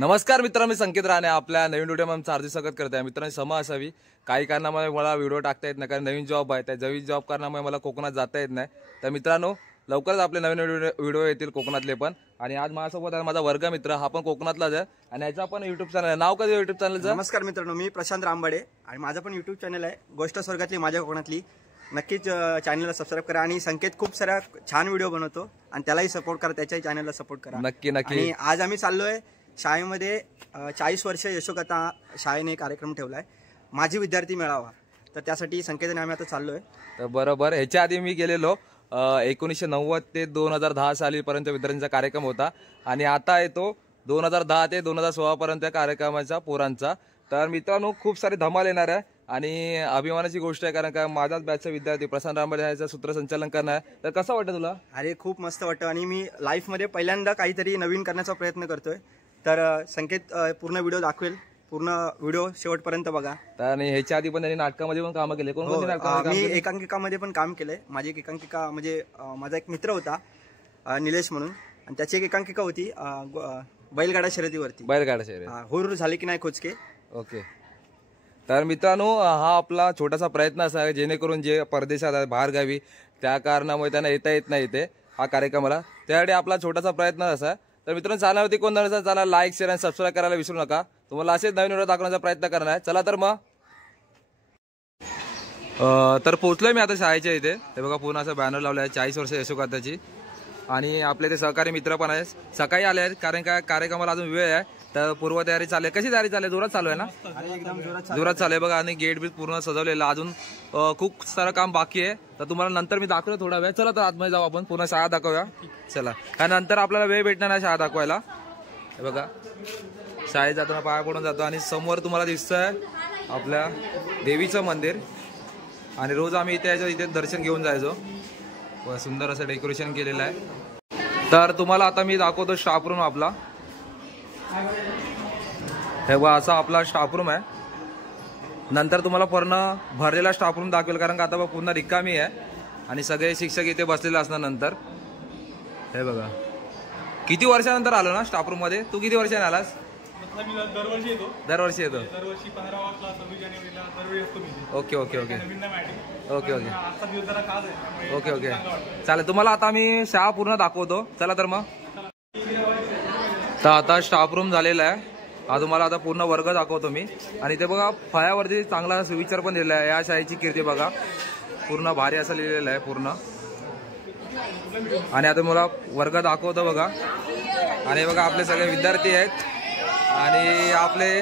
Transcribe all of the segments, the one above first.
नमस्कार मित्रांनो, मी संकेत राणे आपल्या नवीन व्हिडिओमध्ये चार्जेस स्वागत करत आहे. मित्रांनो, क्षमा असावी, काही कारणामुळे मला व्हिडिओ टाकता येत नाही कारण नवीन जॉब आहे. त्या नवीन जॉब कारणामुळे मला कोकणात जाता येत नाही. तर मित्रांनो, लवकरच आपले नवीन व्हिडिओ येतील कोकणातले पण. आणि आज माझ्यासोबत आहे माझा वर्ग मित्र, हा पण कोकणातलाच आहे आणि याचा पण युट्यूब चॅनल आहे. नाव काय युट्यूब चॅनलचं? नमस्कार मित्रांनो, मी प्रशांत रामबडे आणि माझं पण युट्यूब चॅनल आहे गोष्ट स्वर्गातली माझ्या कोकणातली. नक्कीच चॅनलला सबस्क्राईब करा आणि संकेत खूप साऱ्या छान व्हिडिओ बनवतो आणि त्यालाही सपोर्ट करा, त्याच्याही चॅनलला सपोर्ट करा. नक्की नक्की. आणि आज आम्ही चाललोय शाळेमध्ये 40 वर्ष यशोकथा शाळेने कार्यक्रम ठेवलाय, माझी विद्यार्थी मेळावा. तर त्यासाठी संकेतने आम्ही आता चाललोय. तर बरोबर, ह्याच्या आधी मी गेलेलो 1990 ते 2010 सालीपर्यंत विद्यार्थ्यांचा कार्यक्रम होता आणि आता येतो 2010 ते 2016 पर्यंत कार्यक्रमाचा पोरांचा. तर मित्रांनो, खूप सारे धमाल येणार आहे आणि अभिमानाची गोष्ट आहे कारण का माझाच बॅचचा विद्यार्थी प्रशांत रामबडे ह्याचं सूत्रसंचालन करणार आहे. तर कसं वाटतं तुला? अरे खूप मस्त वाटतं आणि मी लाईफमध्ये पहिल्यांदा काहीतरी नवीन करण्याचा प्रयत्न करतोय. तर संकेत पूर्ण व्हिडिओ दाखवेल, पूर्ण व्हिडिओ शेवटपर्यंत बघा. आणि ह्याच्या आधी पण त्यांनी नाटकामध्ये पण कामं केले. कोणकोणती नाटकं? मी एकांकिकामध्ये पण काम केलंय. माझी एक एकांकिका म्हणजे माझा एक मित्र होता निलेश म्हणून, आणि त्याची एक एकांकिका होती बैलगाडा शर्यतीवरती. बैलगाडा शर्यत हुर झाले की नाही खोचके. ओके. तर मित्रांनो, हा आपला छोटासा प्रयत्न असा आहे जेणेकरून जे परदेशात आहे बाहेरगावी त्या कारणामुळे त्यांना येता येत नाही इथे हा कार्यक्रमाला, त्यासाठी आपला छोटासा प्रयत्न असा आहे. तर मित्रांनो, चॅनलवरती कोण नसेल चॅनल लाईक शेअर आणि सबस्क्राईब करायला विसरू नका. तुम्हाला असेच नवीन व्हिडिओ दाखवण्याचा प्रयत्न करणार आहे. चला तर मग. तर पोहोचलोय मी आता शाळेच्या इथे. ते बघा पूर्ण असं बॅनर लावलं आहे 40 वर्ष यशोकथाची. आणि आपले ते सहकारी मित्र पण आहेत, सकाळी आले आहेत कारण काय कार्यक्रमाला अजून वेळ आहे. तर पूर्वतयारी चालू आहे. कशी तयारी चालू आहे? जोरात चालू आहे ना? एकदम जोरात चालू आहे बघा. आणि गेट बी पूर्ण सजवलेलं, अजून खूप सारं काम बाकी आहे. तर तुम्हाला नंतर मी दाखवतो थोडा वेळ. चला तर आतमध्ये जाऊ, आपण पूर्ण शाळा दाखवूया. चला, कारण नंतर आपल्याला वेळ भेटणार नाही शाळा दाखवायला. हे बघा, शाळेत जाताना पाया पडून जातो आणि समोर तुम्हाला दिसतंय आपल्या देवीचं मंदिर. आणि रोज आम्ही इथे दर्शन घेऊन जायचो. सुंदर असं डेकोरेशन केलेलं आहे. तर तुम्हाला आता मी दाखवतो स्टाफ रूम आपला. हे बघा, असा आपला स्टाफ रूम आहे. नंतर तुम्हाला पूर्ण भरलेला स्टाफ रूम दाखवेल कारण का आता पूर्ण रिकामी आहे आणि सगळे शिक्षक इथे बसलेले असणार नंतर. हे बघा, किती वर्षानंतर आलो ना स्टाफ रूम मध्ये. तू किती वर्षाने आलास? दरवर्षी येतो. दरवर्षी येतो. दरवर्षी 15 क्लास 26 जानेवारीला दरवेळी येतो मी. Okay okay okay okay okay आजचा दिवस जरा खास आहे. ओके ओके चालेल. तुम्हाला आता मी शाळा पूर्ण दाखवतो. चला तर मग. तर आता स्टाफ रूम झालेला आहे. हा तुम्हाला आता पूर्ण वर्ग दाखवतो मी. आणि ते बघा, फळ्यावरती चांगला सुविचार पण दिलेला आहे. या शाळेची कीर्ती बघा, पूर्ण भारी असं लिहिलेलं आहे पूर्ण. आणि आता मला वर्ग दाखवतो बघा. आणि बघा, आपले सगळे विद्यार्थी आहेत आणि आपले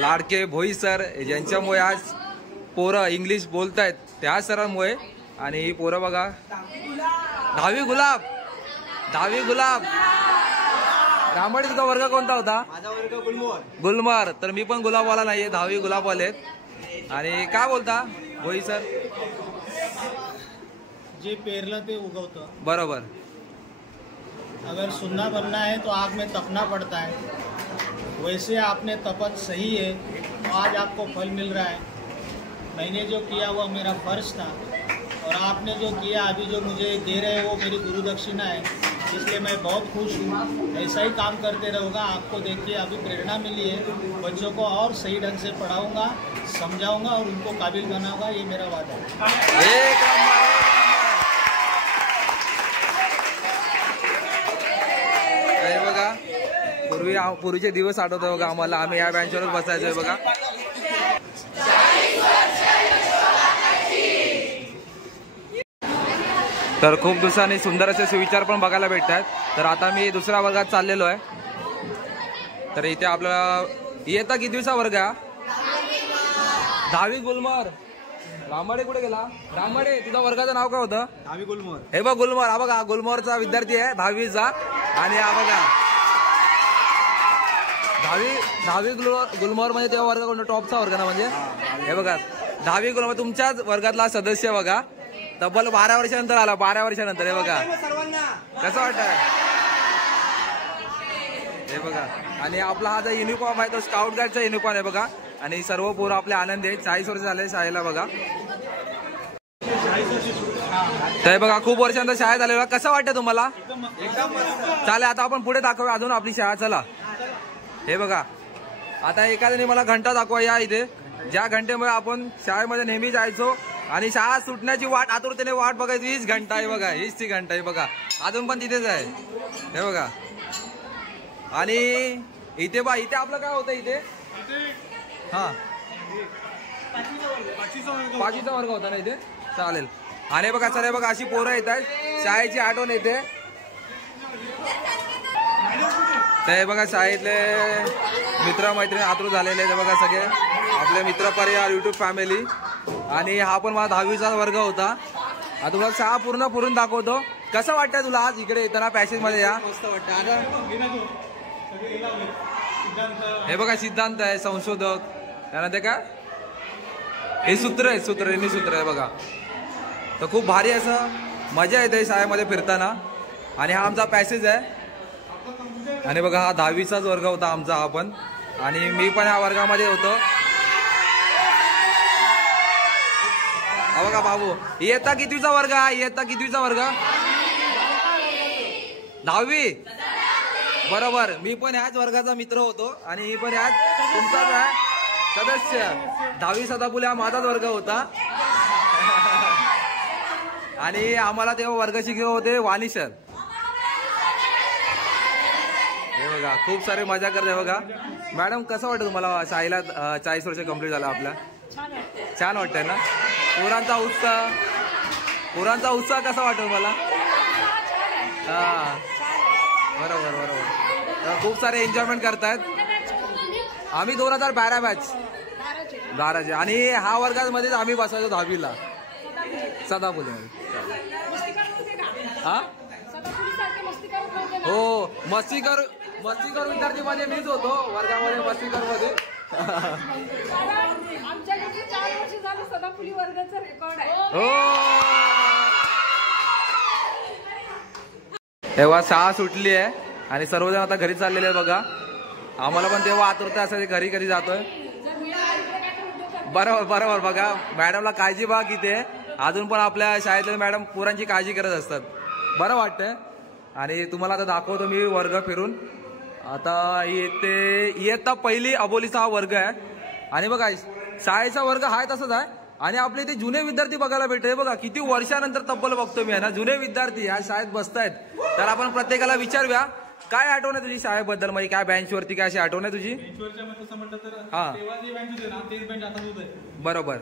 लाडके भोई सर, ज्यांच्यामुळे आज पोरं इंग्लिश बोलतायत त्या सरांमुळे. आणि ही पोरं बघा, दहावी गुलाब. रामबडे, तुझा वर्ग कोणता होता? माझा वर्ग गुलमर. तर मी पण गुलाबवाला नाहीये, 10वी गुलाबवाले आहेत. आणि काय बोलता भोई सर? जे पेरलं ते उगवतं. बरोबर. अगर सुनना बनना है तो आग में तपना पड़ता है. वैसे आपने तपत सही है तो आज आपको फल मिल रहा है. मैंने जो किया वो मेरा फर्ज था और आपने जो किया अभी जो मुझे दे रहे हो वो मेरी गुरु दक्षिणा है, इसलिए मैं बहुत खुश हूँ. ऐसा ही काम करते रहूँगा. आपको देख के अभी प्रेरणा मिली है. बच्चों को और सही ढंग से पढ़ाऊँगा, समझाऊँगा और उनको काबिल बनाऊँगा, ये मेरा वादा है. बघा, पूर्वीचे दिवस आठवतो बघा आम्हाला. आम्ही या बेंचवरच बसायचोय बघा. तर खूप दिवसांनी सुंदर असे सुविचार पण बघायला भेटतात. तर आता मी दुसऱ्या वर्गात चाललेलो आहे. तर इथे आपल्याला येता किती दिवसा वर्ग आहे? 10वी गुलमर. रामबडे कुठे गेला? रामबडे, तुझा वर्गाचं नाव काय होतं? 10वी गुलमोहर. हे बघ गुलमर. हा बघा, गुलमोहरचा विद्यार्थी आहे 10वीचा. आणि हा बघा 10वी गुलमोहर म्हणजे तेव्हा वर्ग कोणता टॉपचा वर्ग ना. म्हणजे हे बघा 10वी गुलमोहर तुमच्याच वर्गातला सदस्य बघा. तब्बल 12 वर्षानंतर आला. 12 वर्षानंतर. हे बघा कसं वाटतंय? हे बघा. आणि आपला हा जो युनिफॉर्म आहे तो स्काउट गार्डचा युनिफॉर्म आहे बघा. आणि सर्व पोरं आपले आनंदी आहेत. 40 वर्ष झाले शाळेला बघा. तर बघा, खूप वर्षांचा शाळेत आलेला. कसं वाटतं तुम्हाला? चालेल, आता आपण पुढे दाखवूया अजून आपली शाळा. चला. हे बघा, आता एखाद्याने मला घंटा दाखवा या इथे, ज्या घंटेमुळे आपण शाळेमध्ये नेहमी जायचो आणि शाळा सुटण्याची वाट आतुरतेने वाट बघायची. हीच घंटा आहे बघा, हीच ती घंटा आहे बघा, अजून पण तिथेच आहे. हे बघा. आणि इथे बा, इथे आपलं काय होतं इथे? हा, 5वीचा वर्ग होता ना इथे. चालेल. आणि बघा सर, हे बघा अशी पोरं येत आहेत, शाळेची आठवण येते. ते बघा शाळेतले मित्र मैत्रिणी आतुर झालेले आहेत बघा, सगळे आपले मित्र परिवार, युट्यूब फॅमिली. आणि हा पण माझा 10वीचा वर्ग होता. आता तुला शाळा पूर्ण दाखवतो. कसं वाटतंय तुला आज इकडे येताना पॅसेज मध्ये या? हे बघा सिद्धांत आहे, संशोधक, त्यानंतर काय हे सूत्र आहे बघा. तर खूप भारी असं मजा येते शाळेमध्ये फिरताना. आणि हा आमचा पॅसेज आहे. आणि बघा हा 10वीचाच वर्ग होता आमचा हा पण, आणि मी पण या वर्गामध्ये होतो. हा बघा बाबू, इयत्ता कितवीचा वर्ग? इयत्ता कितवीचा वर्ग? 10वी. बरोबर, मी पण ह्याच वर्गाचा मित्र होतो आणि ही पण ह्याच तुमचाच आहे सदस्य. 10वी सदाफुले हा माझाच वर्ग होता. आणि आम्हाला तेव्हा वर्ग शिकवत होते वाणी सर. हे बघा खूप सारे मजा करते बघा. मॅडम कसं वाटतं तुम्हाला शाळेला 40 वर्ष कंप्लीट झालं आपल्या? छान वाटतंय ना? पोरांचा उत्साह कसा वाटतो मला? हा, बरोबर. तर खूप सारे एन्जॉयमेंट करतायत. आम्ही 2012 बॅच 12चे. आणि हा वर्गामध्येच आम्ही बसायचो 10वीला सदाफुलीमध्ये. हा हो, मस्तीकर विद्यार्थी मध्ये मीच होतो वर्गामध्ये, मस्तीकर मध्ये. हो, तेव्हा शाळा सुटली आहे आणि सर्वजण आता घरी चाललेले आहे बघा. आम्हाला पण तेव्हा आतुरता असायची घरी कधी जातोय. बरोबर बघा, मॅडमला काळजी बघा किती आहे. अजून पण आपल्या शाळेतले मॅडम पोरांची काळजी करत असतात. बरं वाटतंय. आणि तुम्हाला आता दाखवतो मी वर्ग फिरून. आता इयत्ता पहिली अबोलीचा हा वर्ग आहे. आणि बघा शाळेचा वर्ग हाय तसंच आहे. आणि आपले इथे जुने विद्यार्थी बघायला भेटते बघा. किती वर्षानंतर तब्बल बघतो मी आहे ना, जुने विद्यार्थी ह्या शाळेत बसतायत. तर आपण प्रत्येकाला विचारूया काय आठवण आहे तुझी शाळेबद्दल, म्हणजे काय बेंचवरती काय अशी आठवण आहे तुझी? हा, बरोबर.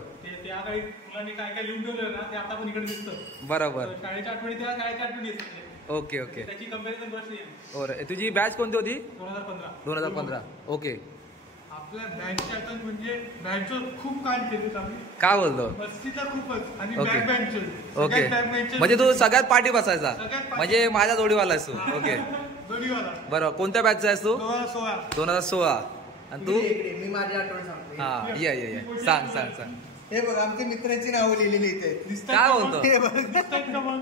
बरोबर. ओके. तुझी बॅच कोणती होती? 2015. ओके. आपल्या बँकची आठवण म्हणजे बँकचं खूप काम केलं आम्ही. काय बोलतो? मस्तीचा खूपच. आणि ओके. बँक म्हणजे तू सगळ्यात पार्टी बसायचा, म्हणजे माझ्या जोडीवाला आहेस तू. ओके, बरोबर. कोणत्या बॅचचा आहेस तू? 2016. आणि तू? मी माझी आठवण सांगतो. हा, ये सांग. हे बघा आमच्या मित्रांची नावं लिहिलेली इथे. काय बोलतो?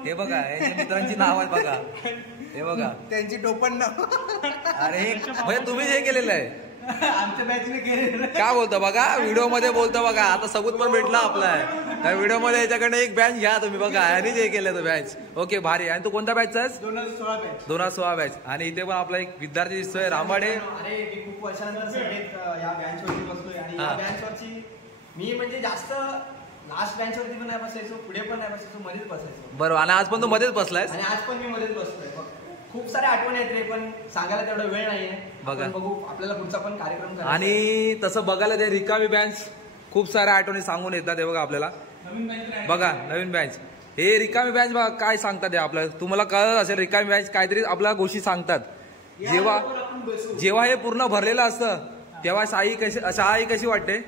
हे बघा यांच्या मित्रांची नाव आहेत बघा. हे बघा त्यांची टोपण नाव. अरे म्हणजे तुम्हीच हे केलेलं आहे? आमच्या बॅचने केलेलं. काय बोलतो बघा, व्हिडिओ मध्ये बोलतो बघा. आता सबूत पण भेटला आपला. त्या व्हिडिओ मध्ये याच्याकडे एक बॅच घ्या तुम्ही बघा. आणि हे केलं तो बॅच. ओके, भारी. आणि तू कोणत्या बॅचचा आहेस? 2016 बॅच. आणि इथे पण आपला एक विद्यार्थी दिसतोय रामाडे. अरे मी खूप वर्षानंतर या बँचवरती बसतोय. आणि या बँचवरची मी म्हणजे जास्त लास्ट बँचवरती पण नाही बसायचो, पुढे पण नाही बसायचो, मध्येच बसायचो. बरोबर. आणि आज पण तू मध्येच बसलायस? आणि आज पण मी मध्येच बसतोय. खूप सारे आठवण आहेत रे, पण सांगायला तेवढा वेळ नाहीये. बघा, बघू आपल्याला पुढचा पण कार्यक्रम करायचा. आणि तसं बघायला ते रिकामी बँच खूप साऱ्या आठवणी सांगून येतात. हे बघा आपल्याला बघा नवीन बँच. हे रिकामी बँच बघा काय सांगतात हे आपल्याला. तुम्हाला कळत असेल रिकामी बँच काहीतरी आपल्याला गोष्टी सांगतात. जेव्हा हे पूर्ण भरलेलं असतं तेव्हा शाळा कशी वाटते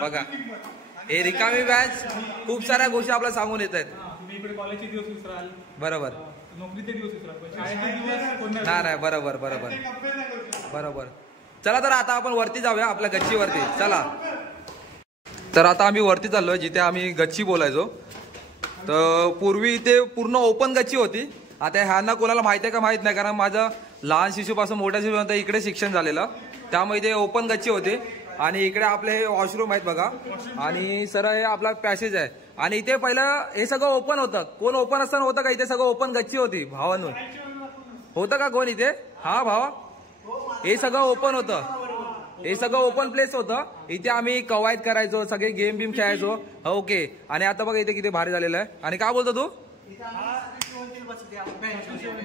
बघा. हे रिकामी बँच खूप साऱ्या गोष्टी आपल्याला सांगून येत आहेत. बरोबर. नाही, बरोबर. चला तर आता आपण वरती जाऊया आपल्या गच्चीवरती. चला तर आता आम्ही वरती चाललोय जिथे आम्ही गच्ची बोलायचो. तर पूर्वी इथे पूर्ण ओपन गच्ची होती. आता ह्यांना कोणाला माहिती आहे का माहित नाही, कारण माझं लहान शिशूपासून मोठ्या शिशूपर्यंत इकडे शिक्षण झालेलं. त्यामुळे इथे ओपन गच्ची होती. आणि इकडे आपले हे वॉशरूम आहेत बघा. आणि सरळ हे आपला पॅसेज आहे. आणि इथे पहिलं हे सगळं ओपन होतं. कोण ओपन असताना होतं का? इथे सगळं ओपन गच्ची होती भावांनो. होतं का कोण इथे? हा भावा, हे सगळं ओपन होतं, हे सगळं ओपन प्लेस होतं. इथे आम्ही कवायत करायचो, सगळे गेम बिम खेळायचो. ओके. आणि आता बघा इथे किती भारी झालेलं आहे. आणि काय बोलतो तू?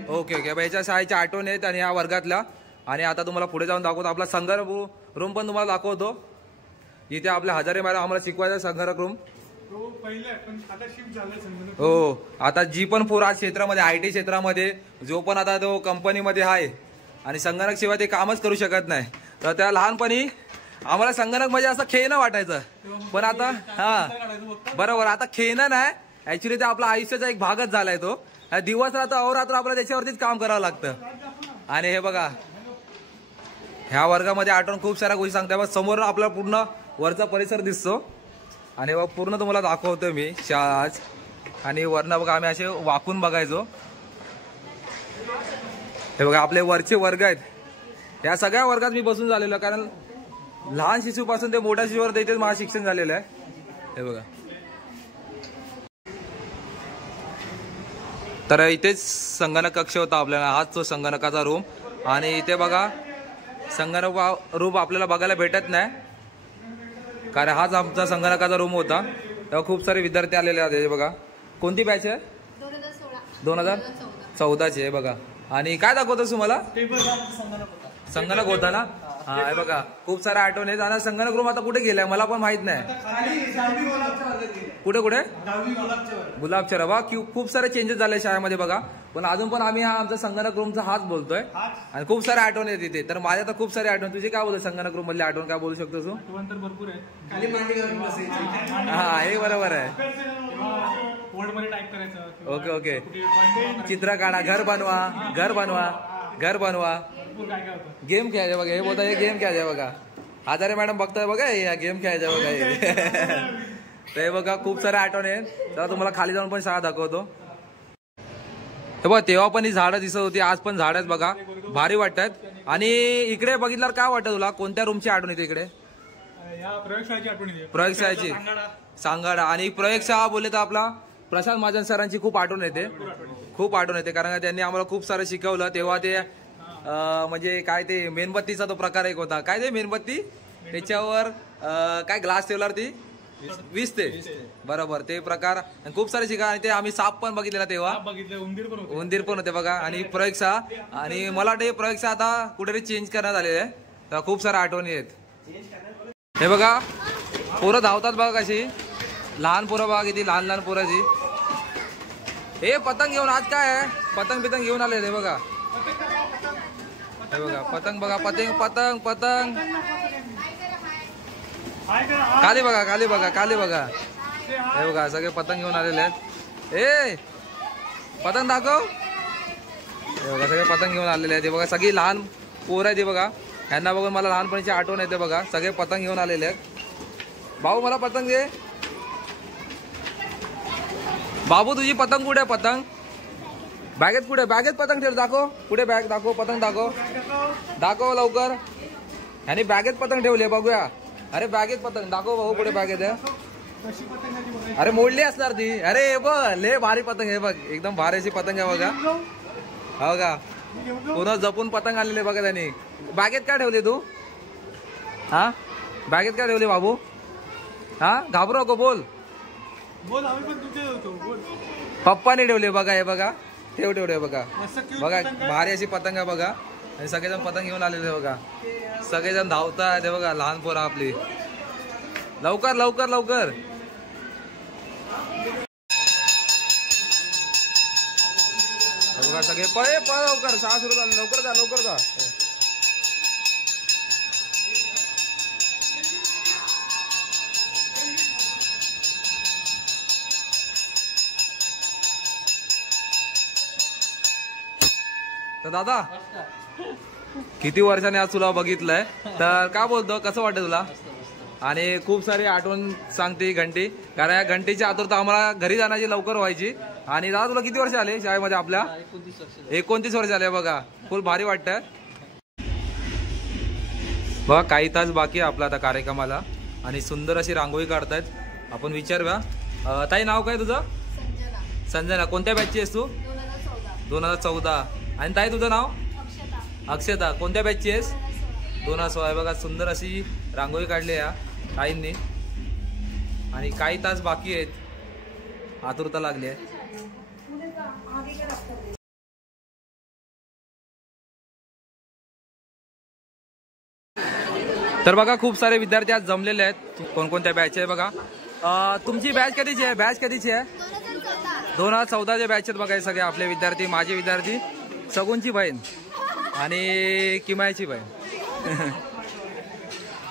Okay okay. याच्या शाळेच्या आठवण आहेत आणि या वर्गातल्या. आणि आता तुम्हाला पुढे जाऊन दाखवतो आपला संगणक रूम पण तुम्हाला दाखवतो. इथे आपल्या हजारे मॅडम आम्हाला शिकवायचा संगणक रूम. हो, आता जी पण पोरं क्षेत्रामध्ये IT क्षेत्रामध्ये जो पण आता तो कंपनीमध्ये आहे आणि संगणक शिवाय ते कामच करू शकत नाही. तर त्या लहानपणी आम्हाला संगणक म्हणजे असं खेळणं वाटायचं, पण आता बरोबर, आता खेळणं नाही, ऍक्च्युली ते आपला आयुष्याचा एक भागच झालाय. तो दिवस रात्र अहोरात्र आपल्याला त्याच्यावरतीच काम करावं लागतं. आणि हे बघा, ह्या वर्गामध्ये आठवण खूप साऱ्या गोष्टी सांगते. समोर आपला पूर्ण वरचा परिसर दिसतो आणि पूर्ण तुम्हाला दाखवतो मी शाळा. आणि वरनं बघा आम्ही असे वाकून बघायचो. हे बघा आपले वरचे वर्ग आहेत, या सगळ्या वर्गात मी बसून झालेलो, कारण लहान शिशूपासून ते मोठ्या शिशूवर इथेच माझं शिक्षण झालेलं आहे. हे बघा, तर इथेच संगणक कक्ष होता आपल्याला, हाच तो संगणकाचा रूम. आणि इथे बघा संगणक रूम आपल्याला बघायला भेटत नाही, कारण हाच आमचा संगणकाचा रूम होता. तेव्हा खूप सारे विद्यार्थी आलेले आहेत. बघा कोणती बॅच आहे? 2014ची आहे बघा. आणि काय दाखवतोस तुम्हाला? संगणक होता ना. हा, हे बघा खूप साऱ्या आठवणी आहेत. आणि संगणक रूम आता कुठे गेलाय मला पण माहित नाही. कुठे कुठे? गुलाबच्या बघा, खूप सारे चेंजेस झाले शाळेमध्ये बघा. पण अजून पण आम्ही हा आमचा संगणक रूमचा हाच बोलतोय. आणि खूप साऱ्या आठवणी आहेत तिथे. तर माझ्या तर खूप सारी आठवण. तुझी काय बोलतो संगणक रूम मधली आठवण, काय बोलू शकतो तू? भरपूर आहे. हा, हे बरोबर आहे. Okay okay. चित्र काढा, घर बनवा, घर बनवा, घर बनवा, गेम खेळायचे बघा. हे बोलता, हे गेम खेळायचे बघा. हजारे मॅडम बघताय बघा, या गेम खेळायच्या बघा. ते बघा खूप साऱ्या आठवणी आहेत. तर तुम्हाला खाली जाऊन पण शाळा दाखवतो. हे बघा, तेव्हा पण ही झाडं दिसत होती, आज पण झाड आहेत बघा, भारी वाटतात. आणि इकडे बघितल्यावर काय वाटतं तुला? कोणत्या रूमची आठवण येते इकडे? प्रयोगशाळेची, सांगाडा. आणि प्रयोगशाळा बोलले तर आपला प्रशांत महाजन सरांची खूप आठवण येते, खूप आठवण येते. कारण त्यांनी आम्हाला खूप सारं शिकवलं. तेव्हा ते म्हणजे काय ते मेणबत्तीचा तो प्रकार एक होता, काय ते मेणबत्ती त्याच्यावर काय ग्लास ठेवल्यावर ती 20 ते बरोबर ते प्रकार खूप सारे शिका. आणि ते आम्ही साप पण बघितलेला तेव्हा, उंदीर पण होते बघा. आणि प्रयोगशाळा, आणि मला वाटतं प्रयोगशाळा आता कुठेतरी चेंज करण्यात आलेली आहे. तर खूप साऱ्या आठवणी आहेत. हे बघा पोरं धावतात बघा कशी, लहान पोरं बघा किती लहान लहान पोराची. हे पतंग घेऊन, आज काय आहे पतंग बितंग घेऊन आले ते बघा. हे बघा पतंग बघा, पतंग पतंग पतंग खाली बघा, खाली बघा, खाली बघा. हे बघा सगळे पतंग घेऊन आलेले आहेत. ए पतंग दाखव. हे बघा सगळे पतंग घेऊन आलेले आहेत. हे बघा सगळी लहान पोरं आहेत. बघा ह्यांना बघून मला लहानपणीची आठवण येते बघा. सगळे पतंग घेऊन आलेले आहेत. भाऊ मला पतंग दे. बाबू तुझी पतंग कुठे आहे? पतंग बॅगेत कुठे? बॅगेत पतंग ठेव, दाखव कुठे बॅग, दाखव पतंग, दाखव दाखव लवकर. ह्याने बॅगेत पतंग ठेवले बघूया. अरे बॅगेत पतंग दाखव भाऊ, कुठे बॅगेत आहे? अरे मोडली असणार ती. अरे बघ लय भारी पतंग आहे बघ, एकदम भारी अशी पतंग आहे बघा. हो का, पुन्हा जपून पतंग आणलेले बघा त्यांनी. बॅगेत काय ठेवले तू? हा बॅगेत काय ठेवले बाबू? हा घाबरू नको, बोल. पप्पाने ठेवले बघा. हे बघा ठेव ठेवले बघा. बघा भारी अशी पतंग आहे बघा. आणि सगळेजण पतंग घेऊन आलेले बघा. सगळेजण धावतात. हे बघा लहान पोरं आपली. लवकर लवकर लवकर. बघा सगळे पळे पळ लवकर, शाळा सुरू झाली, लवकर जा लवकर जा. तर दादा किती वर्षाने आज तुला बघितलंय, तर काय बोलतो, कसं वाटतं तुला? आणि खूप सारी आठवण सांगते घंटी, कारण या घंटीची आतुरता आम्हाला घरी जाण्याची लवकर व्हायची. आणि दादा तुला किती वर्ष आले शाळेमध्ये? आपल्या 29 वर्ष आले बघा. खूप भारी वाटतं बघा. काही तास बाकी आहे आपला आता कार्यक्रमाला. आणि सुंदर अशी रांगोळी काढतायत. आपण विचारूया. ताई नाव काय तुझं? संजना. कोणत्या बॅचची आहेस तू? 2014. आणि ताई तुझं नाव? अक्षता. कोणत्या बॅचची आहेस? 2016. बघा सुंदर अशी रांगोळी काढली या ताईंनी. आणि काही तास बाकी आहेत, आतुरता लागली आहे. तर बघा खूप सारे विद्यार्थी आज जमलेले आहेत. कोणकोणत्या बॅच आहे बघा. तुमची बॅच कधीची आहे? बॅच कधीची आहे? 2014चे बॅच आहेत बघा. हे सगळे आपले विद्यार्थी, माझे विद्यार्थी, सगुनची बहीण आणि किमायची बहीण.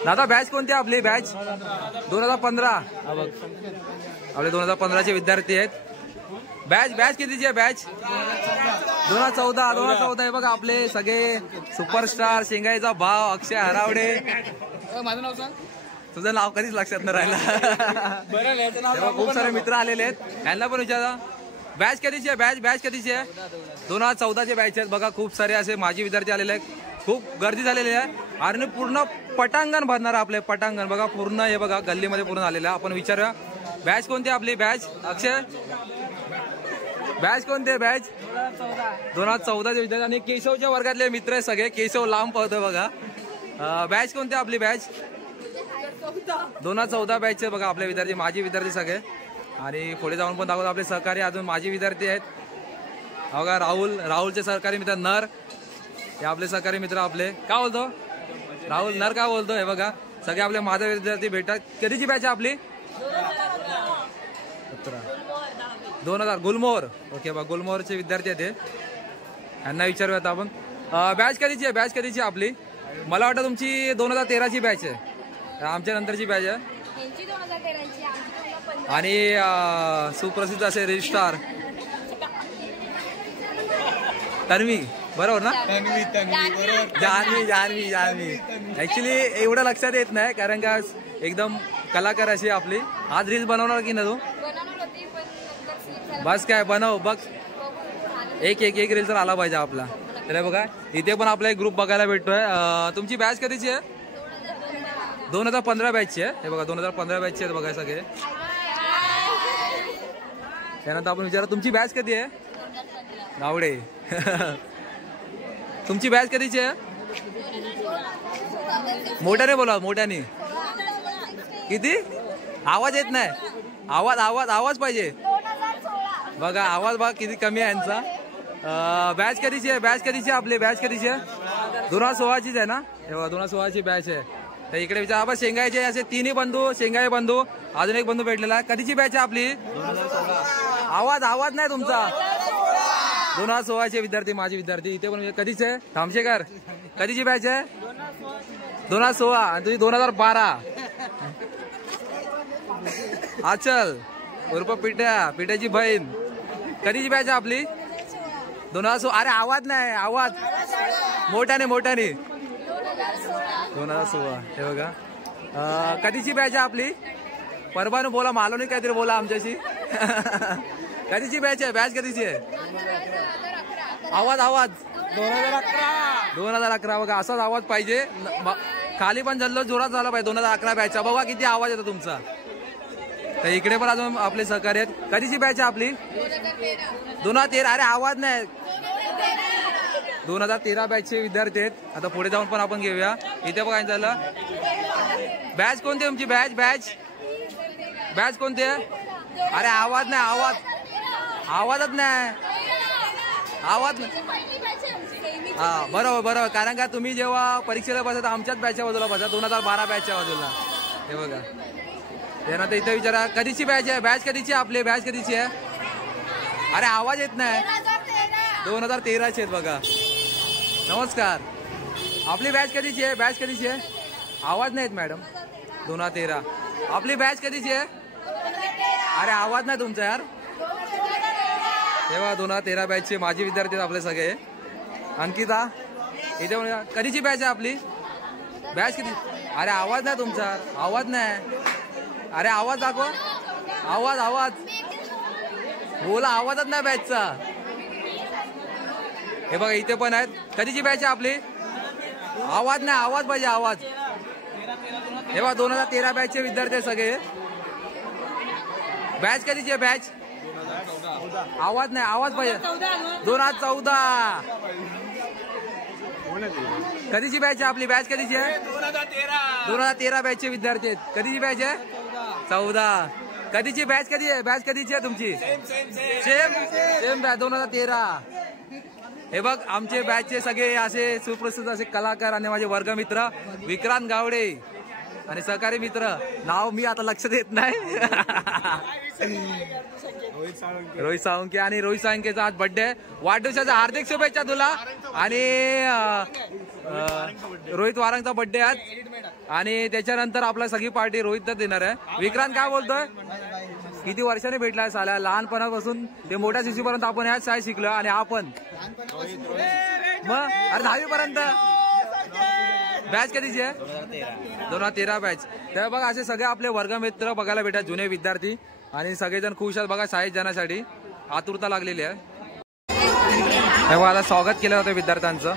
दादा बॅच कोणती आहे आपली? बॅच 2015. आपले 2015चे विद्यार्थी आहेत. बॅच कितीची आहे? बॅच 2014 आहे बघा. आपले सगळे सुपरस्टार, शेंगाईचा भाव, अक्षय हरावडे. माझं नाव सांग. तुझं नाव कधीच लक्षात नाही राहिला. खूप सारे मित्र आलेले आहेत, यांना पण विचारा बॅच कधीची आहे? बॅच कधीची आहे? 2014चे बॅच आहेत बघा. खूप सारे असे माजी विद्यार्थी आलेले आहेत. खूप गर्दी झालेली आहे आणि पूर्ण पटांगण भरणार आपले पटांगण बघा. पूर्ण हे बघा गल्लीमध्ये पूर्ण आलेलं आहे. आपण विचारूया बॅच कोणती आपली? बॅच अक्षय बॅच कोणती आहे? बॅच 2014चे विद्यार्थी आणि केशवच्या वर्गातले मित्र आहे सगळे. केशव लांब पळतोय बघा. बॅच कोणती आपली? बॅच 2014 बॅचचे बघा आपले विद्यार्थी, माझे विद्यार्थी सगळे. आणि पुढे जाऊन पण दाखवतो आपले सहकारी अजून माझे विद्यार्थी आहेत बघा. राहुलचे सहकारी मित्र नर, हे आपले सहकारी मित्र आपले. काय बोलतो राहुल? नर काय बोलतो? हे बघा सगळे आपले माझे विद्यार्थी भेटतात. कधीची बॅच आहे आपली? 2000 गुलमोहर. ओके बघा गुलमोहरचे विद्यार्थी आहेत ते, यांना विचारूयात आपण. बॅच कधीची आहे? बॅच कधीची आहे आपली? मला वाटतं तुमची 2013ची बॅच आहे. आमच्या नंतरची बॅच आहे. आणि सुप्रसिद्ध असे रजिस्ट्रार तन्वी, बरोबर ना? जान्हवी. ऍक्च्युली एवढं लक्षात येत नाही कारण का एकदम कलाकार अशी आपली. आज रील्स बनवणार की ना तू? बस काय बनव बघ. एक रील तर आला पाहिजे आपला. तर बघा इथे पण आपला एक ग्रुप बघायला भेटतोय. तुमची बॅच कधीची आहे? 2015 बॅचची आहे. हे बघा 2015 बॅचची आहे बघा सगळे. त्यानंतर आपण विचारा तुमची बॅच कधी आहे? गावडे. तुमची बॅच कधीची आहे? मोठ्याने बोला, मोठ्याने. किती? आवाज येत नाही. आवाज पाहिजे बघा. आवाज बघा किती कमी आहे यांचा. बॅच कधीची आहे? बॅच कधीची आहे आपली? बॅच कधीची आहे? 2016चीच आहे ना? हे बघा 2016ची बॅच आहे. तर इकडे विचार आपण शेंगायचे असे तिन्ही बंधू, शेंगाई बंधू, अजून एक बंधू भेटलेला आहे. कधीची बॅच आहे आपली? आवाज नाही तुमचा. 2016चे विद्यार्थी, माझे विद्यार्थी. इथे पण कधीचे? थांबशेकर कधीची बॅच आहे? 2016. आणि तुझी 2012. आचल उर्फ पिठ्याची बहीण. कधीची बॅच आहे आपली? 2016. अरे आवाज नाही, आवाज मोठ्याने 2016. हे बघा कधीची बॅच आहे आपली? परवानं बोला, मालवणी काहीतरी बोला आमच्याशी. कधीची बॅच आहे? बॅच कधीची आहे? आवाज 2011. बघा असाच आवाज पाहिजे. खाली पण जल्लोष जोरात झाला पाहिजे. 2011 बॅचचा बघा किती आवाज येतो तुमचा. तर इकडे पण अजून आपले सहकारी आहेत. कधीची बॅच आहे आपली? 2013. अरे आवाज नाही. 2013 बॅचचे विद्यार्थी आहेत. आता पुढे जाऊन पण आपण घेऊया. इथे बघा झालं. बॅच कोणती आहे तुमची? बॅच कोणती आहे? अरे आवाज नाही. आवाजच नाही. हा बरोबर. कारण का तुम्ही जेव्हा परीक्षेला बसता आमच्याच बॅचच्या बाजूला बसा. 2012 बॅचच्या बाजूला. हे बघा. त्यानंतर इथे विचारा कधीची बॅच आहे? बॅच कधीची आहे आपली? बॅच कधीची आहे? अरे आवाज येत नाही. 2013ची आहेत बघा. नमस्कार. आपली बॅच कधीची आहे? बॅच कधीची आहे? आवाज नाहीत मॅडम. 2013. आपली बॅच कधीची आहे? अरे आवाज नाही तुमचा यार. तेव्हा 2013 बॅचचे माझे विद्यार्थी आपले सगळे. अंकिता इथे कधीची बॅच आहे आपली? बॅच किती? अरे आवाज नाही तुमचा. आवाज नाही. अरे आवाज दाखवा. आवाज बोला. आवाजच नाही बॅचचा. हे बघा इथे पण आहेत. कधीची बॅच आहे आपली? आवाज नाही. आवाज पाहिजे. आवाज. हे बघा 2013 बॅचचे विद्यार्थी सगळे. बॅच कधीची आहे? बॅच आवाज नाही, आवाज पाहिजे. 2014. कधीची बॅच आहे आपली? बॅच कधीची आहे? 2013 बॅचचे विद्यार्थी आहेत. कधीची बॅच आहे? 14. कधीची बॅच कधी आहे? बॅच कधीची आहे तुमची? Same batch 2013. हे बघ आमचे बॅचचे सगळे असे सुप्रसिद्ध असे कलाकार आणि माझे वर्गमित्र विक्रांत गावडे आणि सहकारी मित्र. नाव मी आता लक्षात येत नाही. रोहित साळुंके. आणि रोहित साळुंकेचा आज बर्थडे आहे. वाढदिवसाच्या हार्दिक शुभेच्छा तुला. आणि रोहित वारंगचा बर्थडे आज. आणि त्याच्यानंतर आपला सगळी पार्टी रोहितच देणार आहे. विक्रांत काय बोलतोय? किती वर्षाने भेटलाय साला? लहानपणापासून ते मोठ्या शिशूपर्यंत आपण ह्याच शाळेत शिकलो. आणि आपण मग अरे 10वी पर्यंत. बॅच कधीची आहे? 2013 बॅच. तर बघा असे सगळे आपले वर्गमित्र बघायला भेटतात, जुने विद्यार्थी. आणि सगळेजण खुश आहेत बघा शाळेत जाण्यासाठी. आतुरता लागलेली आहे. तेव्हा आता स्वागत केलं होतं विद्यार्थ्यांचं.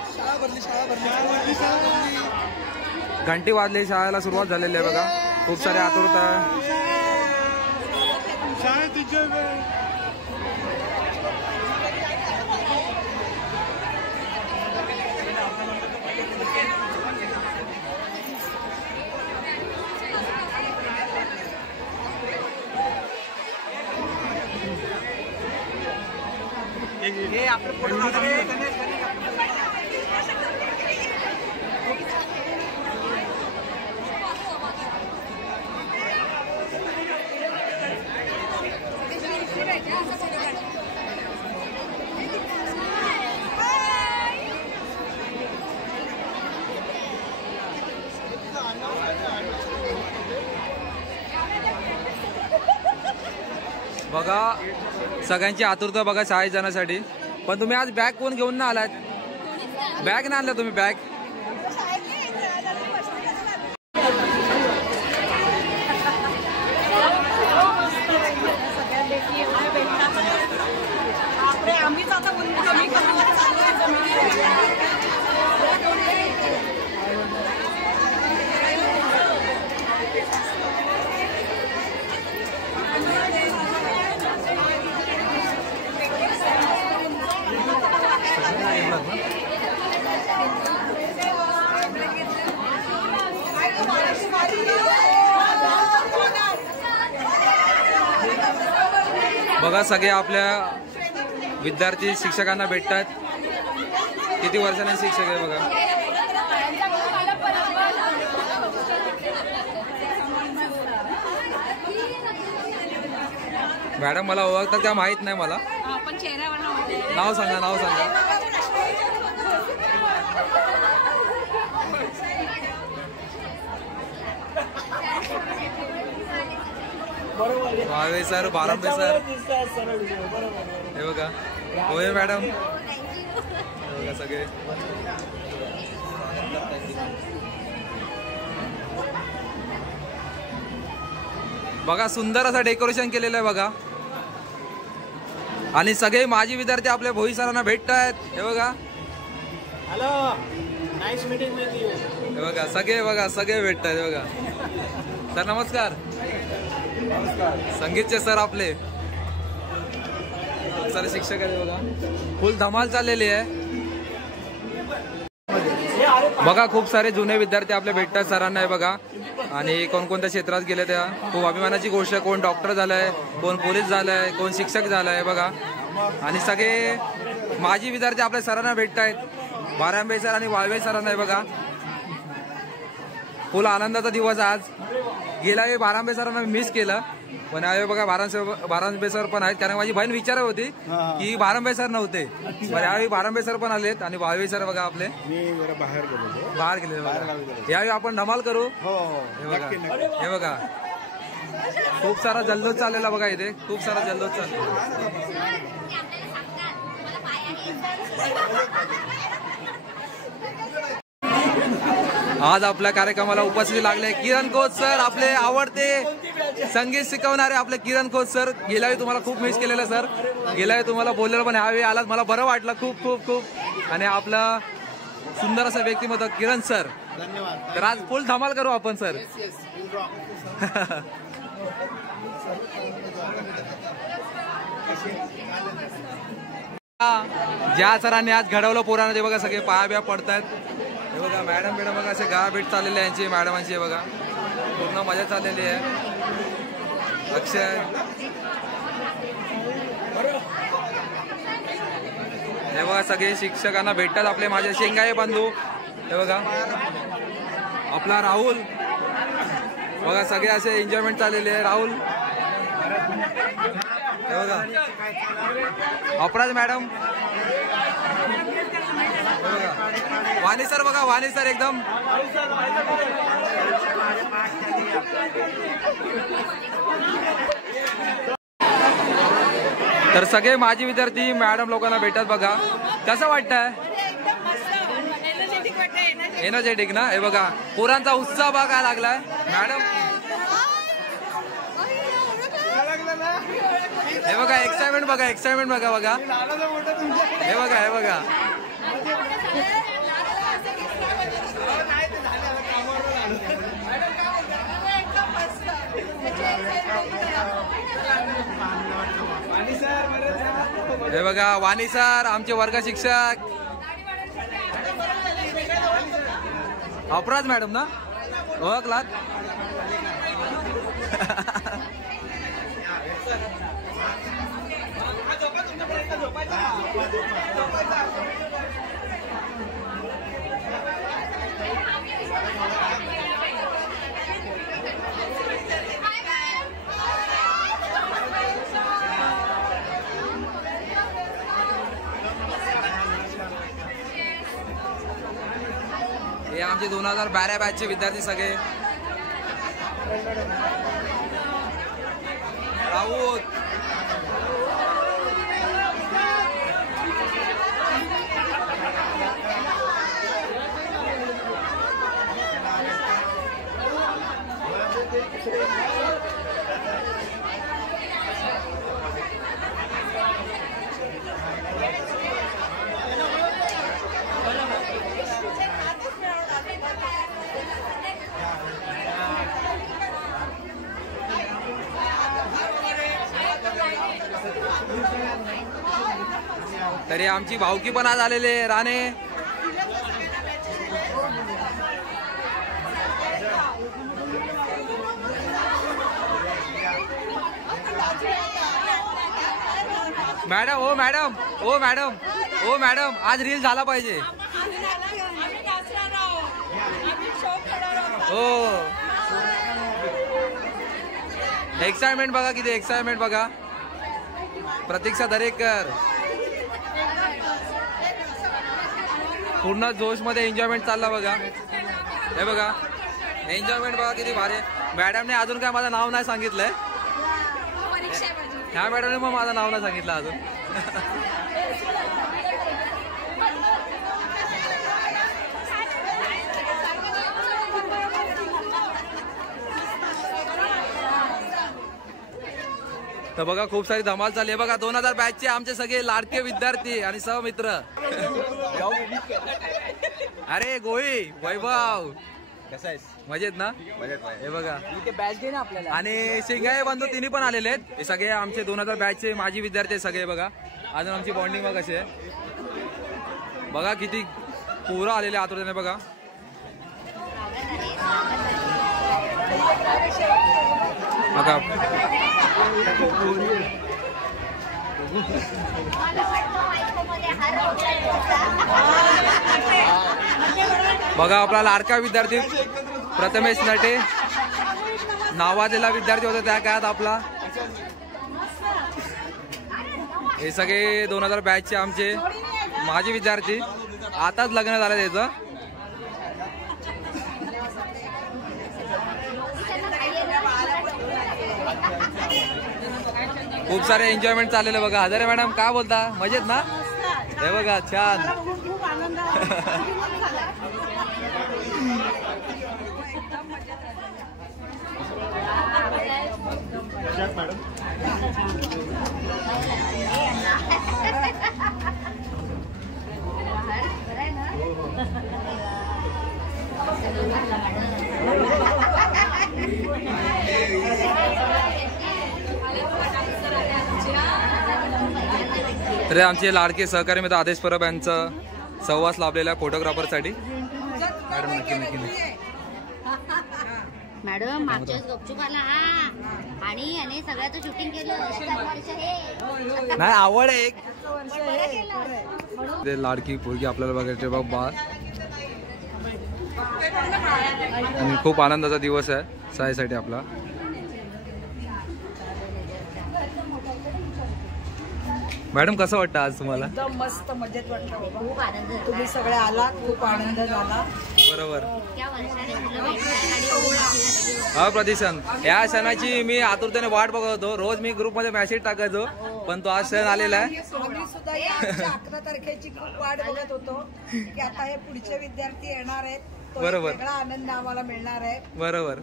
घंटी वाजली, शाळेला सुरुवात झालेली आहे बघा. खूप सारी आतुरता आहे. बघा सगळ्यांची आतुरता बघा शाळेत जाण्यासाठी. पण तुम्ही आज बॅग कोण घेऊन ना आलात? बॅग ना आणला तुम्ही? बॅग बघा सगळे आपल्या विद्यार्थी शिक्षकांना भेटतात. किती वर्षांनी शिक्षक आहे बघा. मॅडम मला ओळखतात का माहित नाही मला. नाव सांगा, नाव सांगा. भावे सर, बारांबे सर, हे बघा. होय मॅडम, हे बघा सगळे. बघा सुंदर असं डेकोरेशन केलेलं आहे बघा. आणि सगळे माजी विद्यार्थी आपल्या भोई सरांना भेटतात. हे बघा. Hello, nice meeting with you. हे बघा सगळे, बघा सगळे भेटतात. हे बघा सर, नमस्कार. संगीतचे सर आपले खूप सारे शिक्षक आहेत बघा. फुल धमाल चाललेली आहे बघा. खूप सारे जुने विद्यार्थी आपले भेटतात सरांना. आहे बघा. आणि कोणकोणत्या क्षेत्रात गेले त्या खूप अभिमानाची गोष्ट आहे. कोण डॉक्टर झालाय, कोण पोलीस झालाय, कोण शिक्षक झालाय बघा. आणि सगळे माजी विद्यार्थी आपल्या सरांना भेटतायत. बारांबे सर आणि वाळवे सरांना. आहे बघा. फुल आनंदाचा दिवस आज. गेल्या वेळी बारांबे सरांना मिस केलं, पण यावेळी बघा बारांबे सर पण आहेत. कारण माझी बहीण विचारत होती की बारांबे सर नव्हते, पण यावेळी बारांबे सर पण आलेत. आणि वाळवे सर बघा आपले बाहेर गेले बघा. यावेळी आपण धमाल करू. हे बघा, हे बघा खूप सारा जल्लोष चाललेला बघा. इथे खूप सारा जल्लोष चाललेला. आज आपल्या कार्यक्रमाला उपस्थित लागले किरण खोत सर, आपले आवडते संगीत शिकवणारे आपले किरण खोत सर. गेल्यावेळी तुम्हाला खूप मिस केलेलं सर. गेल्यावेळी तुम्हाला बोललेलं, पण ह्यावेळी आलात, मला बरं वाटलं खूप खूप खूप. आणि आपला सुंदर असं व्यक्तिमत्व किरण सर. धन्यवाद. तर आज फुल धमाल करू आपण सर. ज्या सरांनी आज घडवलं पोरांना ते बघा सगळे पाया बिया पडतायत. हे बघा मॅडम बघा असे गा भेट चाललेले यांची मॅडमांची. हे बघा पूर्ण मजा चाललेली आहे. अक्षय हे बघा सगळे शिक्षकांना भेटतात आपले माझे शेंगाई बंधू. हे बघा आपला राहुल बघा सगळे असे एन्जॉयमेंट चाललेले आहे. राहुल हे बघा अपराज मॅडम. हे बघा वाणी सर बघा वाणी सर एकदम तर सगळे माजी विद्यार्थी मॅडम लोकांना भेटतात बघा. कसं वाटतंय? एनर्जेटिक ना. हे बघा पोरांचा उत्साह बघा लागलाय. मॅडम हे बघा एक्साइटमेंट बघा एक्साइटमेंट बघा बघा. हे बघा हे बघा हे बघा वाणी सर आमचे वर्ग शिक्षक. अपराज मॅडम ना ओळखलात? हे आमचे 2012 बॅचचे विद्यार्थी सगळे. राऊत तरी आमची भावकी पण आज आलेले राणे. मॅडम ओ मॅडम ओ मॅडम ओ मॅडम आज रील झाला पाहिजे. हो एक्साइटमेंट बघा किती एक्साइटमेंट बघा. प्रतीक्षा दरेकर पूर्ण जोश मध्ये एन्जॉयमेंट चालला बघा. हे बघा एन्जॉयमेंट बघा किती भारी. मॅडमने अजून काय माझं नाव नाही सांगितलंय. ह्या मॅडमने मग माझं नाव नाही सांगितलं अजून. तर बघा खूप सारी धमाल झाली आहे बघा. 2000 बॅचचे आमचे सगळे लाडके विद्यार्थी आणि सहमित्र. अरे गोळी वैभव कसा आहेस? मजेत ना? हे बघा बॅच घे ना आपल्याला. आणि शिंगाई बंधू तिन्ही पण आलेले आहेत. हे सगळे आमचे 2000 बॅचचे माजी विद्यार्थी सगळे बघा. अजून आमची बॉन्डिंग बघा कशी आहे बघा. किती पोरं आलेले आतुरतेने बघा. बघा बघा आपला लाडका विद्यार्थी प्रथमेश नटे नावाजलेला विद्यार्थी होता त्या काळात आपला. हे सगळे 2000 बॅचचे आमचे माजी विद्यार्थी. आताच लग्न झालं त्याचं. खूप सारे एन्जॉयमेंट चाललेलं बघा. हजारे मॅडम काय बोलता? मजेत ना? हे बघा छान. खूप आनंद तर आमचे लाडके सहकारी मित्र आदेश परब यांचं सहवास लाभलेला फोटोग्राफरसाठी. मॅडम नक्की नक्की नक्की. मॅडम मागच्या वेळेस गपचूप आला हा आणि याने सगळ्याचं शूटिंग केलं. नाही आवड आहे एक. ते लाडकी पोरगी आपल्याला बघायचे बाबा आणि खूप आनंदाचा दिवस आहे साईसाठी आपला. मॅडम कसं वाटतं आज तुम्हाला? एकदम मस्त मजेत वाटलं बाबा. खूप आनंद झाला. तुम्ही सगळे आलात, खूप आनंद झाला. बरोबर. इतक्या वर्षाने तुला भेटणार आणि एवढं हा प्रदिशन, या क्षणाची मी आतुरतेने वाट बघत होतो. रोज मी ग्रुपमध्ये मेसेज टाकायचो, पण तो आज क्षण आलेला आहे. आम्ही सुद्धा या 11 तारखेची खूप वाट बघत होतो की आता हे पुढचे विद्यार्थी येणार आहेत. तो एक बरोबर. वेगळा आनंद आम्हाला मिळणार आहे. बरोबर.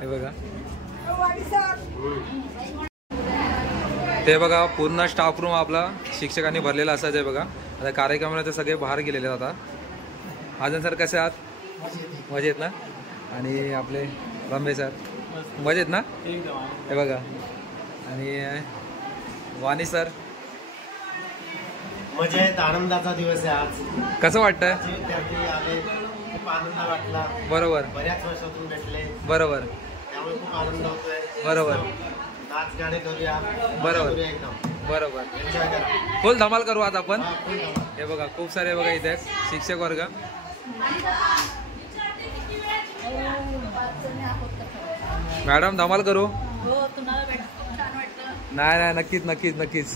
हे बघा, ते बघा पूर्ण स्टाफ रूम आपला शिक्षकांनी भरलेला असायचं बघा. आता कार्यक्रमाला ते सगळे बाहेर गेलेले आता. आजन सर कसे आहात? मजेत ना? आणि आपले रंबे सर मजेत ना? हे बघा, आणि वाणी सर मजेत. आनंदाचा दिवस आहे आज. कसं वाटतंय? विद्यार्थी आले, खूप आनंद वाटला. बरोबर बऱ्याच वर्षातून भेटले, बरोबर त्यामुळे खूप आनंद होतोय. बरोबर. नाच गाणे करूया. बरोबर. करूया एकदम बरोबर. एन्जॉय करा. फुल धमाल करू आता आपण. हा, full धमाल. हे बघा खूप सारे बघा इथे शिक्षक वर्ग. मॅडम धमाल करू. हो तुम्हाला भेटून खूप छान वाटलं. नाही नाही नक्कीच नक्कीच नक्कीच.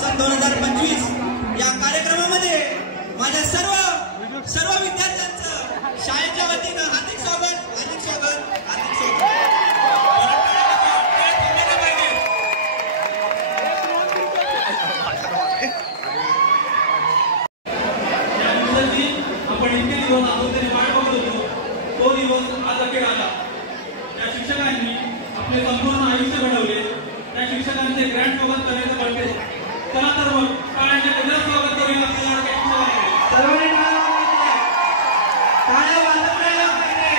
सन 2025 या कार्यक्रमामध्ये माझ्या सर्व विद्यार्थ्यांचं शाळेच्या वतीनं हार्दिक स्वागत, हार्दिक स्वागत, हार्दिक स्वागत. आपण इतके दिवस अगोदर वाट बघत होतो, तो दिवस आज अखेर आला. त्या शिक्षकांनी आपले संपूर्ण आयुष्य घडवले. त्या शिक्षकांचे ग्रँड स्वागत करायचं पडते. चला तर मग टाळ्यांच्या गजरात स्वागत करूया आपल्या लाडक्या शिक्षकांचे. सर्वांनी टाळ्या वाजत राहिल्या पाहिजे.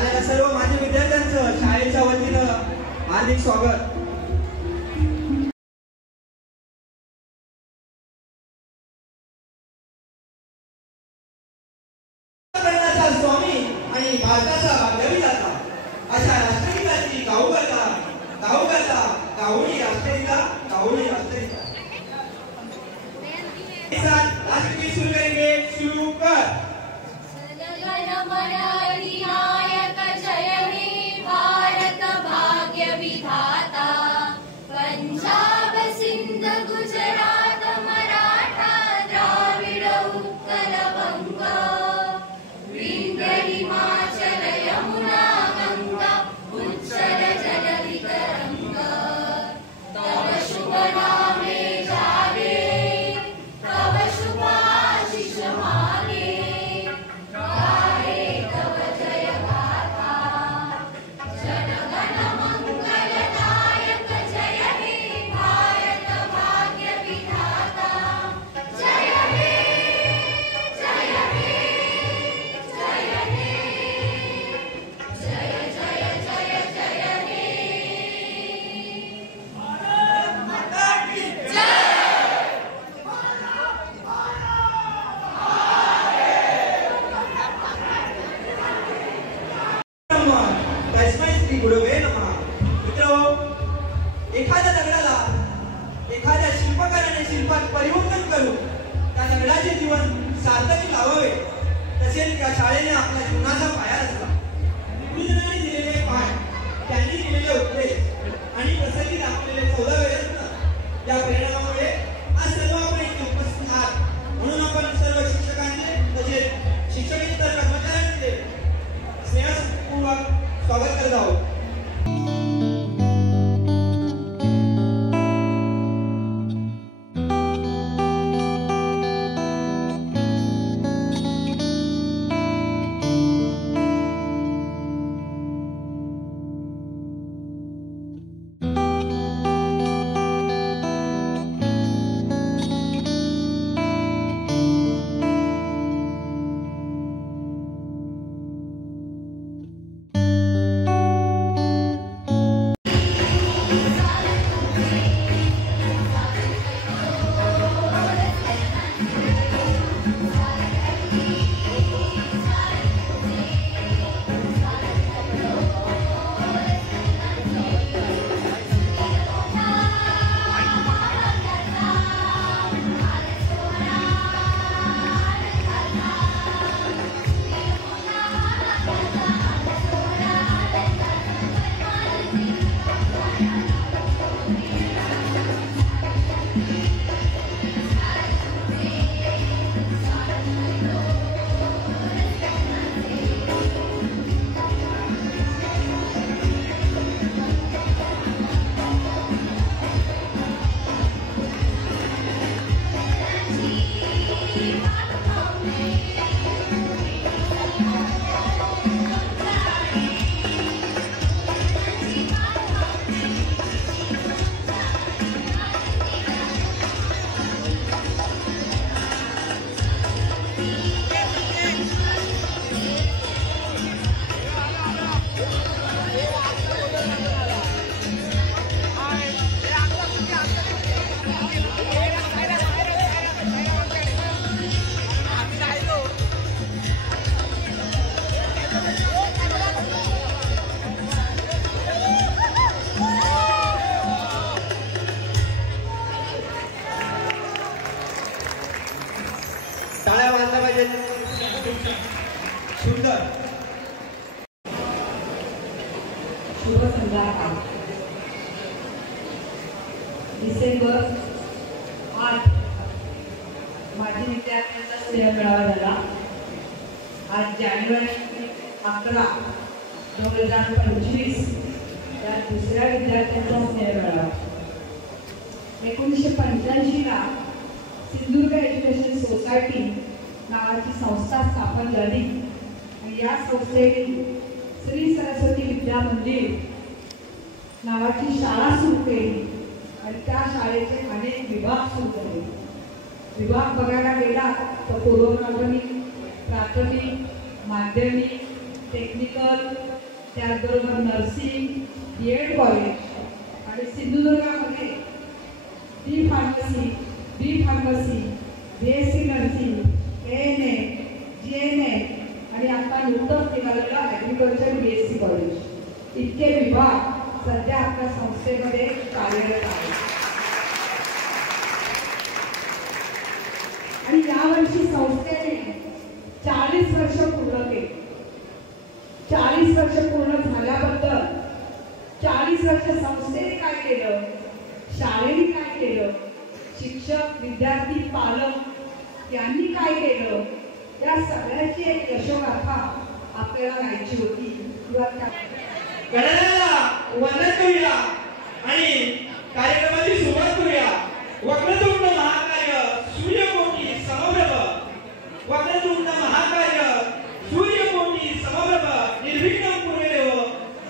आलेल्या सर्व माझ्या विद्यार्थ्यांचं शाळेच्या वतीनं हार्दिक स्वागत. स्वामी आणि भारताचा भाग्यविधाता अशा राष्ट्रगीताची गाऊ करता गाऊणी राष्ट्रगीता गाऊणी राष्ट्रगीता. राष्ट्रगीत सुरू करेंगे. शुरू कर. नायक जय हे भारत भाग्य विधाता. पंजाब सिंध गुजरात मराठा द्राविड उत्कल बंग. विंध्य हिमाचल यमुना गंगा उच्चल जलधि तरंग. तव एखाद्या शिल्पकाराने शिल्पात परिवर्तन करून त्या दगडाचे जीवन सार्थकी लावावे, तसेच त्या शाळेने आपल्या जीवनाचा पाया रचला. गुरुजनांनी दिलेले पाठ, त्यांनी दिलेले उपदेश आणि प्रसंगी दाखवलेले 14 रत्न या परिणामामुळे आज सर्व आपण इथे उपस्थित आहात. म्हणून आपण सर्व शिक्षकांचे तसेच शिक्षकेतर कर्मचाऱ्यांचे स्नेहपूर्वक स्वागत करत आहोत. टाळ्या वाजल्या पाहिजेत. सुंदर. शुभ संध्याकाळ. डिसेंबर 8 माजी विद्यार्थ्यांचा स्नेह मेळावा झाला. आज जानेवारी 11, 2025 या दुसऱ्या विद्यार्थ्यांचा स्नेह मेळावा. 1985ला सिंधुदुर्ग एज्युकेशन सोसायटी नावाची संस्था स्थापन झाली आणि या संस्थेने श्री सरस्वती विद्या मंदिर नावाची शाळा सुरू केली आणि त्या शाळेचे अनेक विभाग सुरू केले. विभाग बघायला गेला तर पूर्वप्राथमिक, प्राथमिक, माध्यमिक, टेक्निकल, त्याचबरोबर नर्सिंग, BEd कॉलेज आणि सिंधुदुर्गामध्ये B pharmacy, BSc nursing, ANM, GNM आणि आता नुकतंच निघालेलं ॲग्रिकल्चर BSc कॉलेज इतके विभाग सध्या आपल्या संस्थेमध्ये कार्यरत आहेत. आणि यावर्षी संस्थेने 40 वर्ष पूर्ण केली. 40 वर्ष पूर्ण झाल्याबद्दल 40 वर्ष संस्थेने काय केलं, शाळेने काय केलं, शिक्षक, विद्यार्थी, पालक यांनी काय केलं, या सगळ्याची एक यशोगाथा आपल्याला गायची होती किंवा गणरायाला वंदन करूया आणि कार्यक्रमाची सुरुवात करूया. वक्रतुंड महाकाय सूर्यकोटी समप्रभ, वक्रतुंड महाकाय सूर्यकोटी समप्रभ, निर्विघ्नं कुरुदेव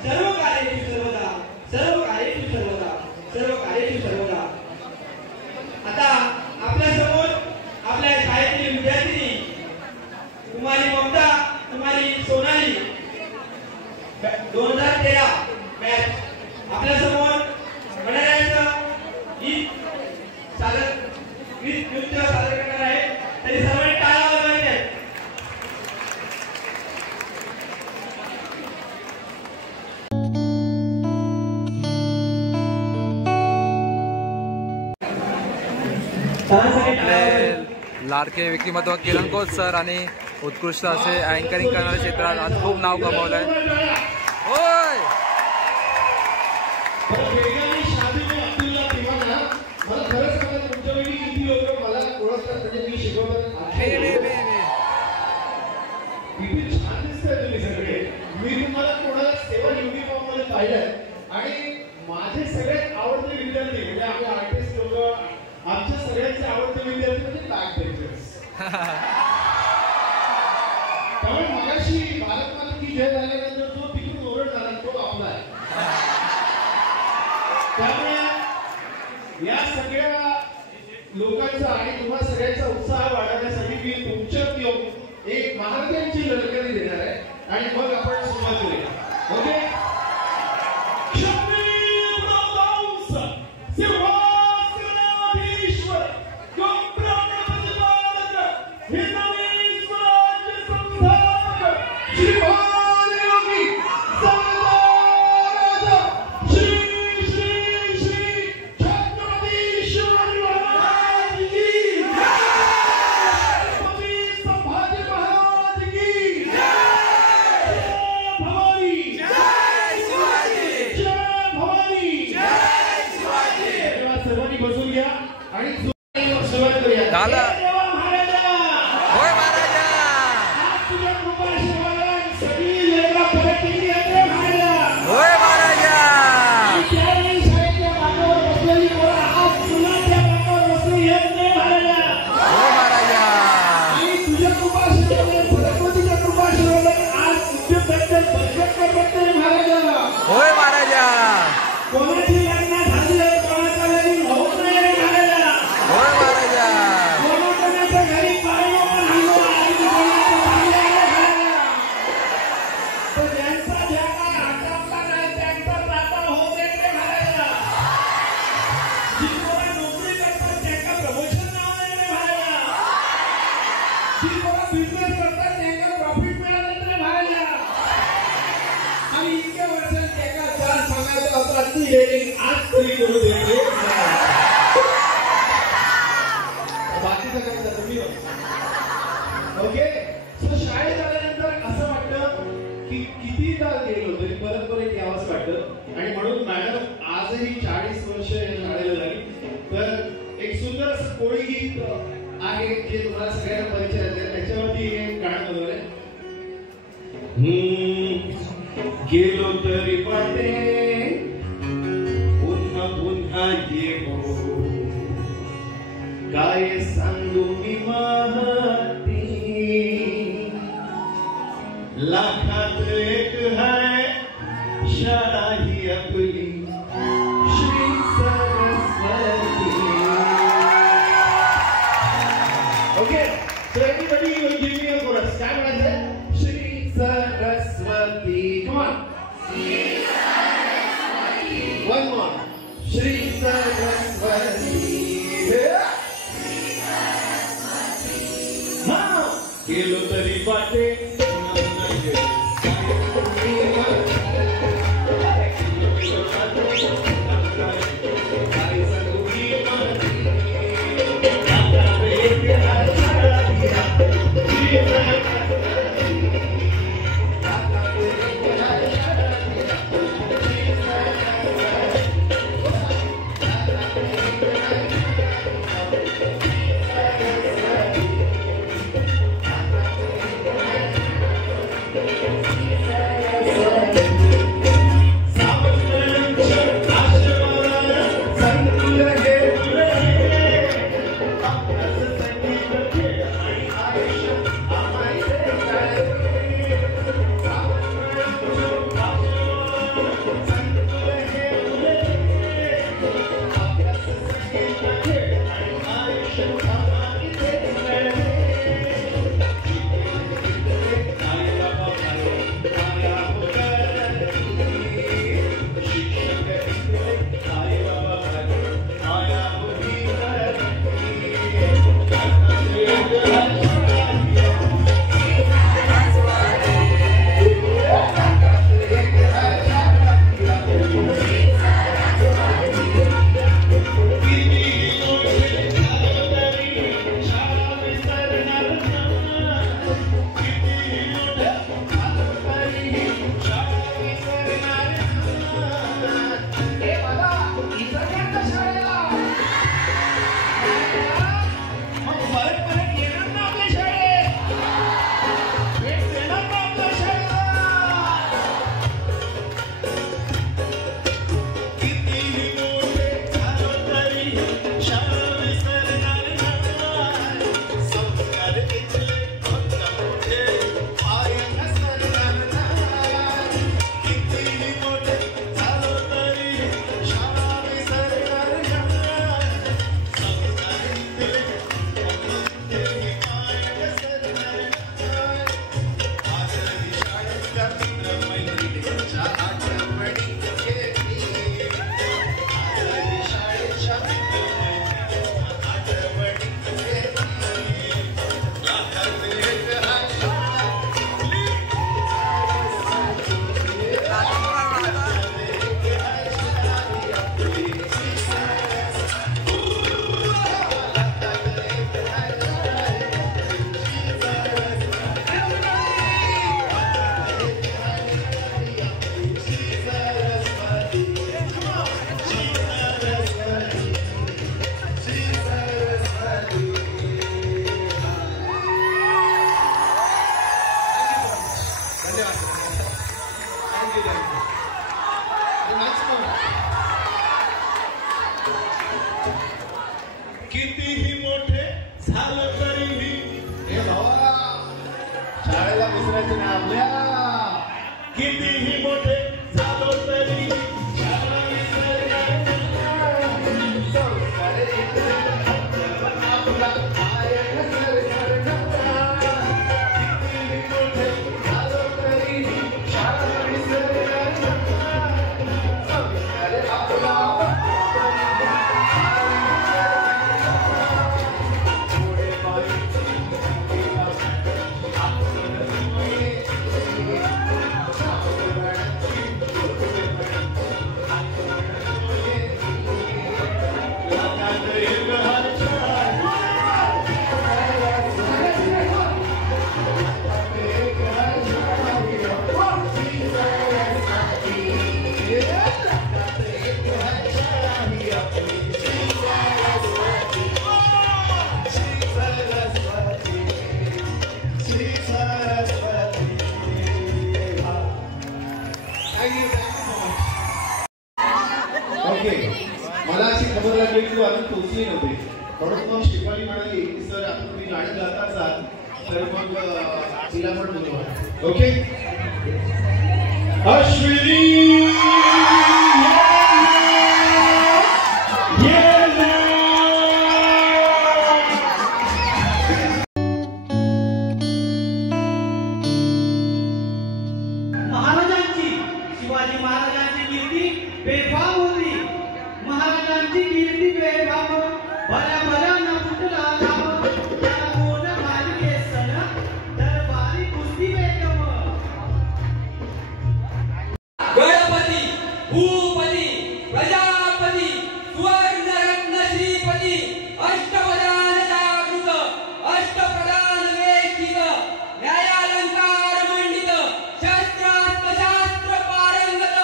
सर्व कार्येषु सर्वदा, सर्व कार्येषु सर्वदा, सर्व कार्येषु सर्वदा. आता आपल्या समोर आपल्या शाळेतील विद्यार्थी कुमारी ममता, कुमारी सोनाली 2013 बॅच आपल्या समोर गणरायाचं आपले लाडके व्यक्तिमत्व किरण कोच सर आणि उत्कृष्ट असे अँकरिंग करणाऱ्या क्षेत्रात आज खूप नाव कमावलंय. होय मी तुम्हाला कोणाला सेवा युनिफॉर्म मध्ये पाहिलंय आणि माझे सगळ्यात आवडते विद्यार्थी म्हणजे आपले आर्टिस्ट लोक आमच्या सगळ्यांचे आवडते विद्यार्थी म्हणजे बॅक बेंचर्स. त्यामुळे मगाशी भारत माता की जय झाल्यानंतर जो तिकडून ओरड झाला तो आपला आहे. त्यामुळे या सगळ्या लोकांचा आणि तुम्हा सगळ्यांचा उत्साह वाढवण्यासाठी मी तुमच्यात येऊन एक महाराजांची ललकारी देणार आहे आणि मग आपण सुरुवात करूया. ओके. ओके. शाळेत आल्यानंतर असं वाटतं की किती काळ गेलो तरी परत परत यावंच वाटतं आणि म्हणून मॅडम आजही 40 वर्ष या शाळेला झाली. तर एक सुंदर असं कोळी गीत आहे जे तुम्हाला सगळ्यांना परिचय असेल त्याच्यावरती एक गाणं बनवलंय. गेलो तरी वाटे पुन्हा पुन्हा येवो काय सांगू मी महती लाखात एक है शाळा ही आपली Shri Saraswati. Okay. So everybody will give me a chorus. काय म्हणायचं? Shri Saraswati. Come on. Shri Saraswati. One more. Shri Saraswati. गेलो तरी वाटे कितीही मोठे झालं तरीही हे भावा शाळेला विसरायचं नाही आपल्या. कितीही मोठे झालो तरी शाळा विसरायचं आपला आहे सरकार नव्हता. कितीही मोठे झालो तरी शाळा विसरायचं आपला. मला अशी खबर लागली की तू अजून पोहोचली नव्हती, म्हणून मग शेफाली म्हणाली की सर आता तुम्ही गाणं गात असाल तर मग तिला पण बोलवा. ओके अश्विनी महाराजांची शिवाजी महाराजांची कीर्ती बेफाम होती. महाराजांची कीर्ती बेफाम भल्या भल्या न फुटला धाम. त्याला कोण मालिके सण दरबारी कुस्ती बेगम. गणपती भूपती प्रजापती सुवर्णरत्न श्रीपती अष्टप्रधान जागृत अष्टप्रधान वेष्टित न्यायालंकार मंडित शस्त्रास्त्र शास्त्र पारंगत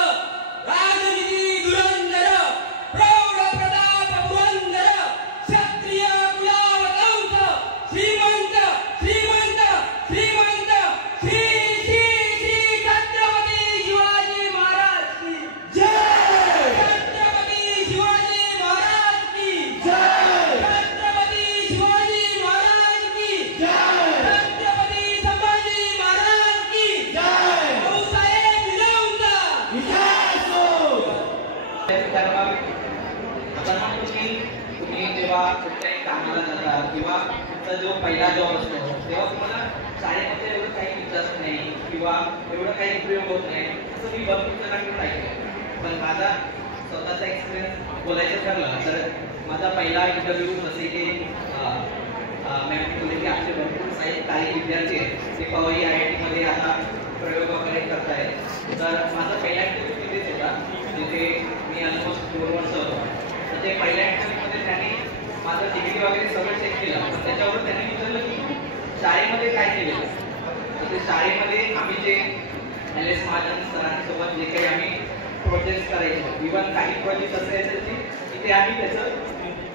राजनीती धुरंधर प्रौढ प्रताप पुरंदर क्षत्रिय कुलावतंस श्रीमंत श्रीमंत श्रीमंत श्री श्री श्री छत्रपती शिवाजी महाराज की जय. छत्रपती शिवाजी महाराज की जय. छत्रपती शिवाजी महाराज की जय. छत्रपती संभाजी महाराज की जय. भाऊसाहेब विनवता विजय असो. तुम्ही जेव्हा कुठल्याही कामाला जाता किंवा तुमचा जो पहिला जॉब असतो तेव्हा तुम्हाला शाळेमध्ये एवढं काही विचारत नाही किंवा एवढं काही प्रयोग होत नाही असं मी भरपूर जणांकडून ऐकलं. पण माझा स्वतःचा एक्सपिरियन्स बोलायचं ठरलं तर माझा पहिला इंटरव्ह्यू जसे की मॅम बोलले की आपले भरपूर काही विद्यार्थी आहेत ते पवई IIT मध्ये आता प्रयोग वगैरे करतायत. तर माझा पहिला इंटरव्ह्यू तिथेच होता जिथे मी ऑलमोस्ट 2 वर्ष होतो. तर ते पहिल्या इंटरव्ह्यूमध्ये त्यांनी माझं डिग्री वगैरे सगळं चेक केलं. तर त्याच्यावर त्यांनी विचारलं की शाळेमध्ये काय केलेलं. तर ते शाळेमध्ये आम्ही जे LS महाजन सरांसोबत जे काही आम्ही प्रोजेक्ट करायचो इव्हन काही प्रोजेक्ट असे असायचे की ते आम्ही त्याचं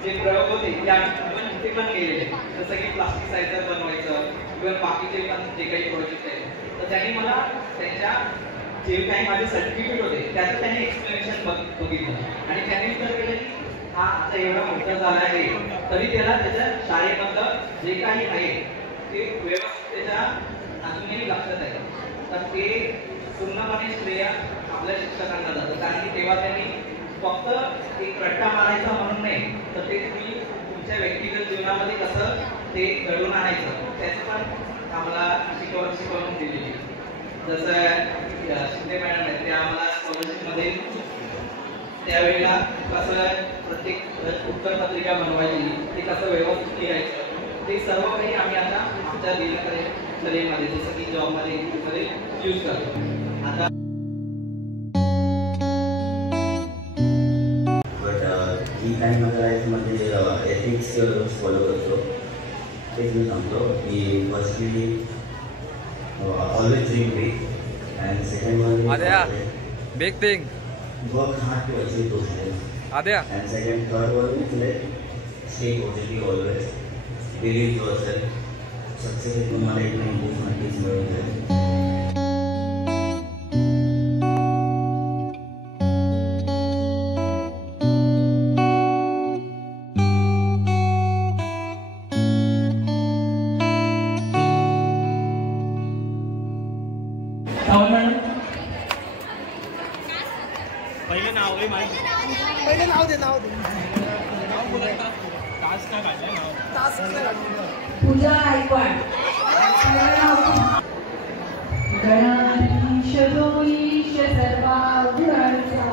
जे प्रयोग होते ते आम्ही इव्हन तिथे पण केलेले. जसं की प्लास्टिसायझर बनवायचं इव्हन बाकीचे पण जे काही प्रोजेक्ट आहेत. तर त्यांनी मला त्यांच्या जे काही माझे सर्टिफिकेट होते त्याचं त्यांनी एक्सप्लेनेशन बघितलं आणि त्यांनी विचार केलं की हा आता एवढा मोठा झाला आहे तरी त्याला त्याच्या शाळेमधलं जे काही आहे ते व्यवस्थित त्याच्या अजूनही लक्षात आहे. तर ते पूर्णपणे श्रेय आपल्या शिक्षकांना जातं. कारण की तेव्हा त्यांनी फक्त एक रट्टा मारायचा म्हणून नाही तर ते तुम्ही तुमच्या व्यक्तिगत जीवनामध्ये कसं ते घडवून आणायचं त्याचं पण आम्हाला शिकवून दिलेली. जसं शिंदे मॅडम आहेत त्या आम्हाला स्कॉलरशिपमध्ये त्यावेळेला कसं प्रत्येक उत्तरपत्रिका बनवायची ते कसं व्यवस्थित लिहायचं ते सर्व काही आम्ही आता आमच्या दिनचर्येमध्ये जसं की जॉबमध्ये यूज करतो. आता ही काही माझ्या लाईफमध्ये एथिक्स फॉलो करतो. तेच मी सांगतो की firstly always dream big and second one big thing work hard to achieve those things. And second, third one is like stay positive always. Believe yourself. Success is not like an improvement is made. पूजा गायकवाड. गणाधीश जो ईश सर्वांगाचा,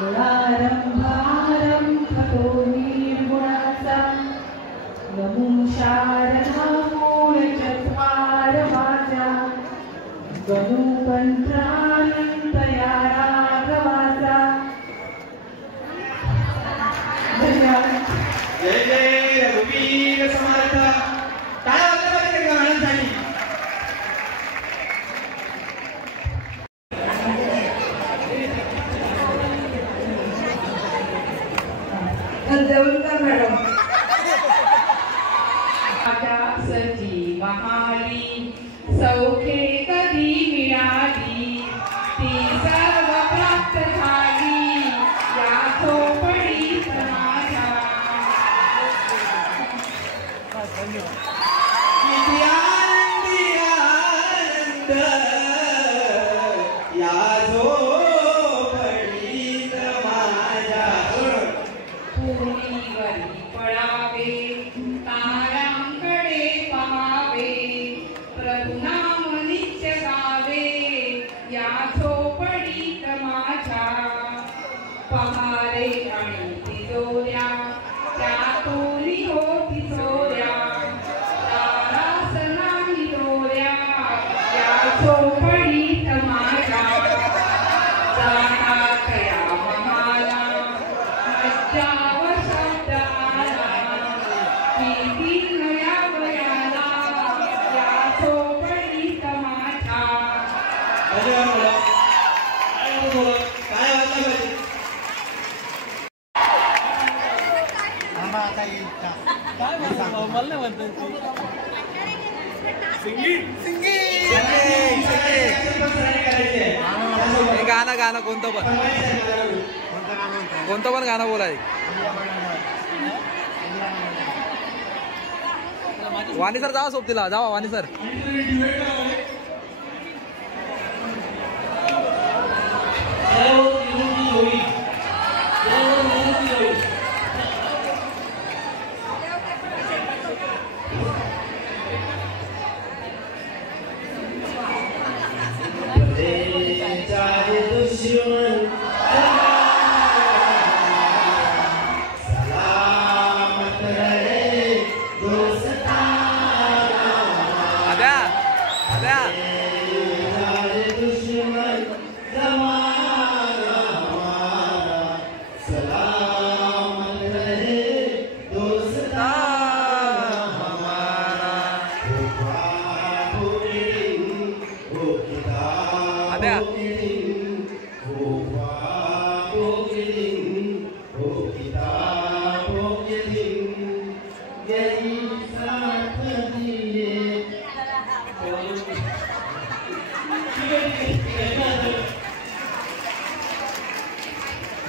गुणारंभारंभ तो निर्गुणाचा, नमो शारदा मूळ चत्वार वाचा, गणुपंथानंत या राघवाचा. धन्यवाद. जय जय रघुवीर समर्थ. काय वाटलं पाहिजे त्या गाण्यांसाठी? देवलकर मॅडम. सची महाली सौखे कधी मिळाली, ती सर्व प्राप्त झाली या झोपडीत माझ्या. किती आनंदी आनंद या झोपडीत माझ्या. पुरीवरी पडावे, ताऱ्यांकडे पहावे, प्रभुनाम नित्य गावे या झोपडीत माझ्या. पहारे आणि तिजोऱ्या त्यातून होती चोऱ्या, तारास नाही दोऱ्या या झोपडीत माझ्या. जातात या महाला मज्जाव शब्द आला, किती नया वयाला या झोपडीत माझ्या. काय वाटलं पाहिजे? हे गाणं कोणतं पण गाणं बोलाय. वाणी सर जावा सोबतीला जावा. वाणी सर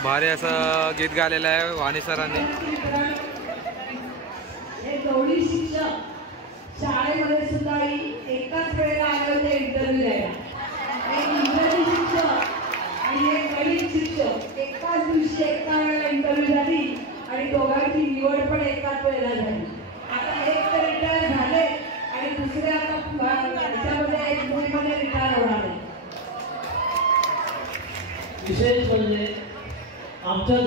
भारी असं गीत गायलेलं आहे वाणी सरांनी. हे गौडी शिक्षक शाळेमध्ये सुद्धा एकाच वेळेला आले होते इंटरव्ह्यू द्यायला. एक इंग्रजी शिक्षक आणि एक गणित शिक्षक एकाच दिवशी एका वेळेला इंटरव्ह्यू झाली आणि दोघांची निवड पण एकाच वेळेला झाली. आता एक तर रिटायर झाले आणि दुसरे आता त्याच्यामध्ये एक मुलीमध्ये रिटायर होणार आहे. विशेष म्हणजे आमच्या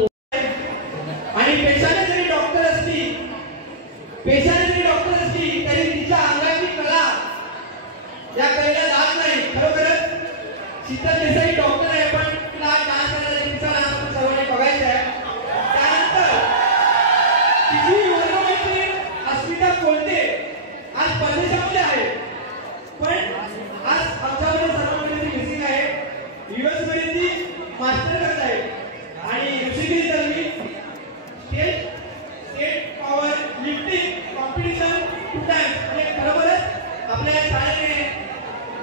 आणि पेशाने जरी डॉक्टर असली तरी तिच्या अंगाची कला या कलेला जात नाही. खरोखरच शीतल देसाई डॉक्टर आहे, पण तिला डान्स करायला तिचा डान्स सर्वांनी बघायचा आहे. त्यानंतर तिची वर्गमैत्रीण अस्मिता कोलते आज परदेशामध्ये आहे, पण आज आमच्यामध्ये सर्वांमध्ये ती मिसिंग आहे. US मध्ये ती मास्टर करत आहे. आणि Rishikesh Dalvi state power lifting competition म्हणजे खरोखरच आपल्या शाळेने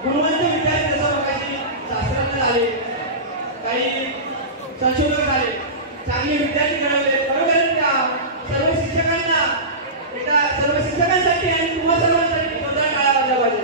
गुणवंत विद्यार्थी जसं बघायची शास्त्रज्ञ झाले, काही संशोधक झाले, चांगले विद्यार्थी घडवले. खरोखरच त्या सर्व शिक्षकांसाठी आणि तुम्हा सर्वांसाठी जोरदार टाळ्या वाजल्या पाहिजे.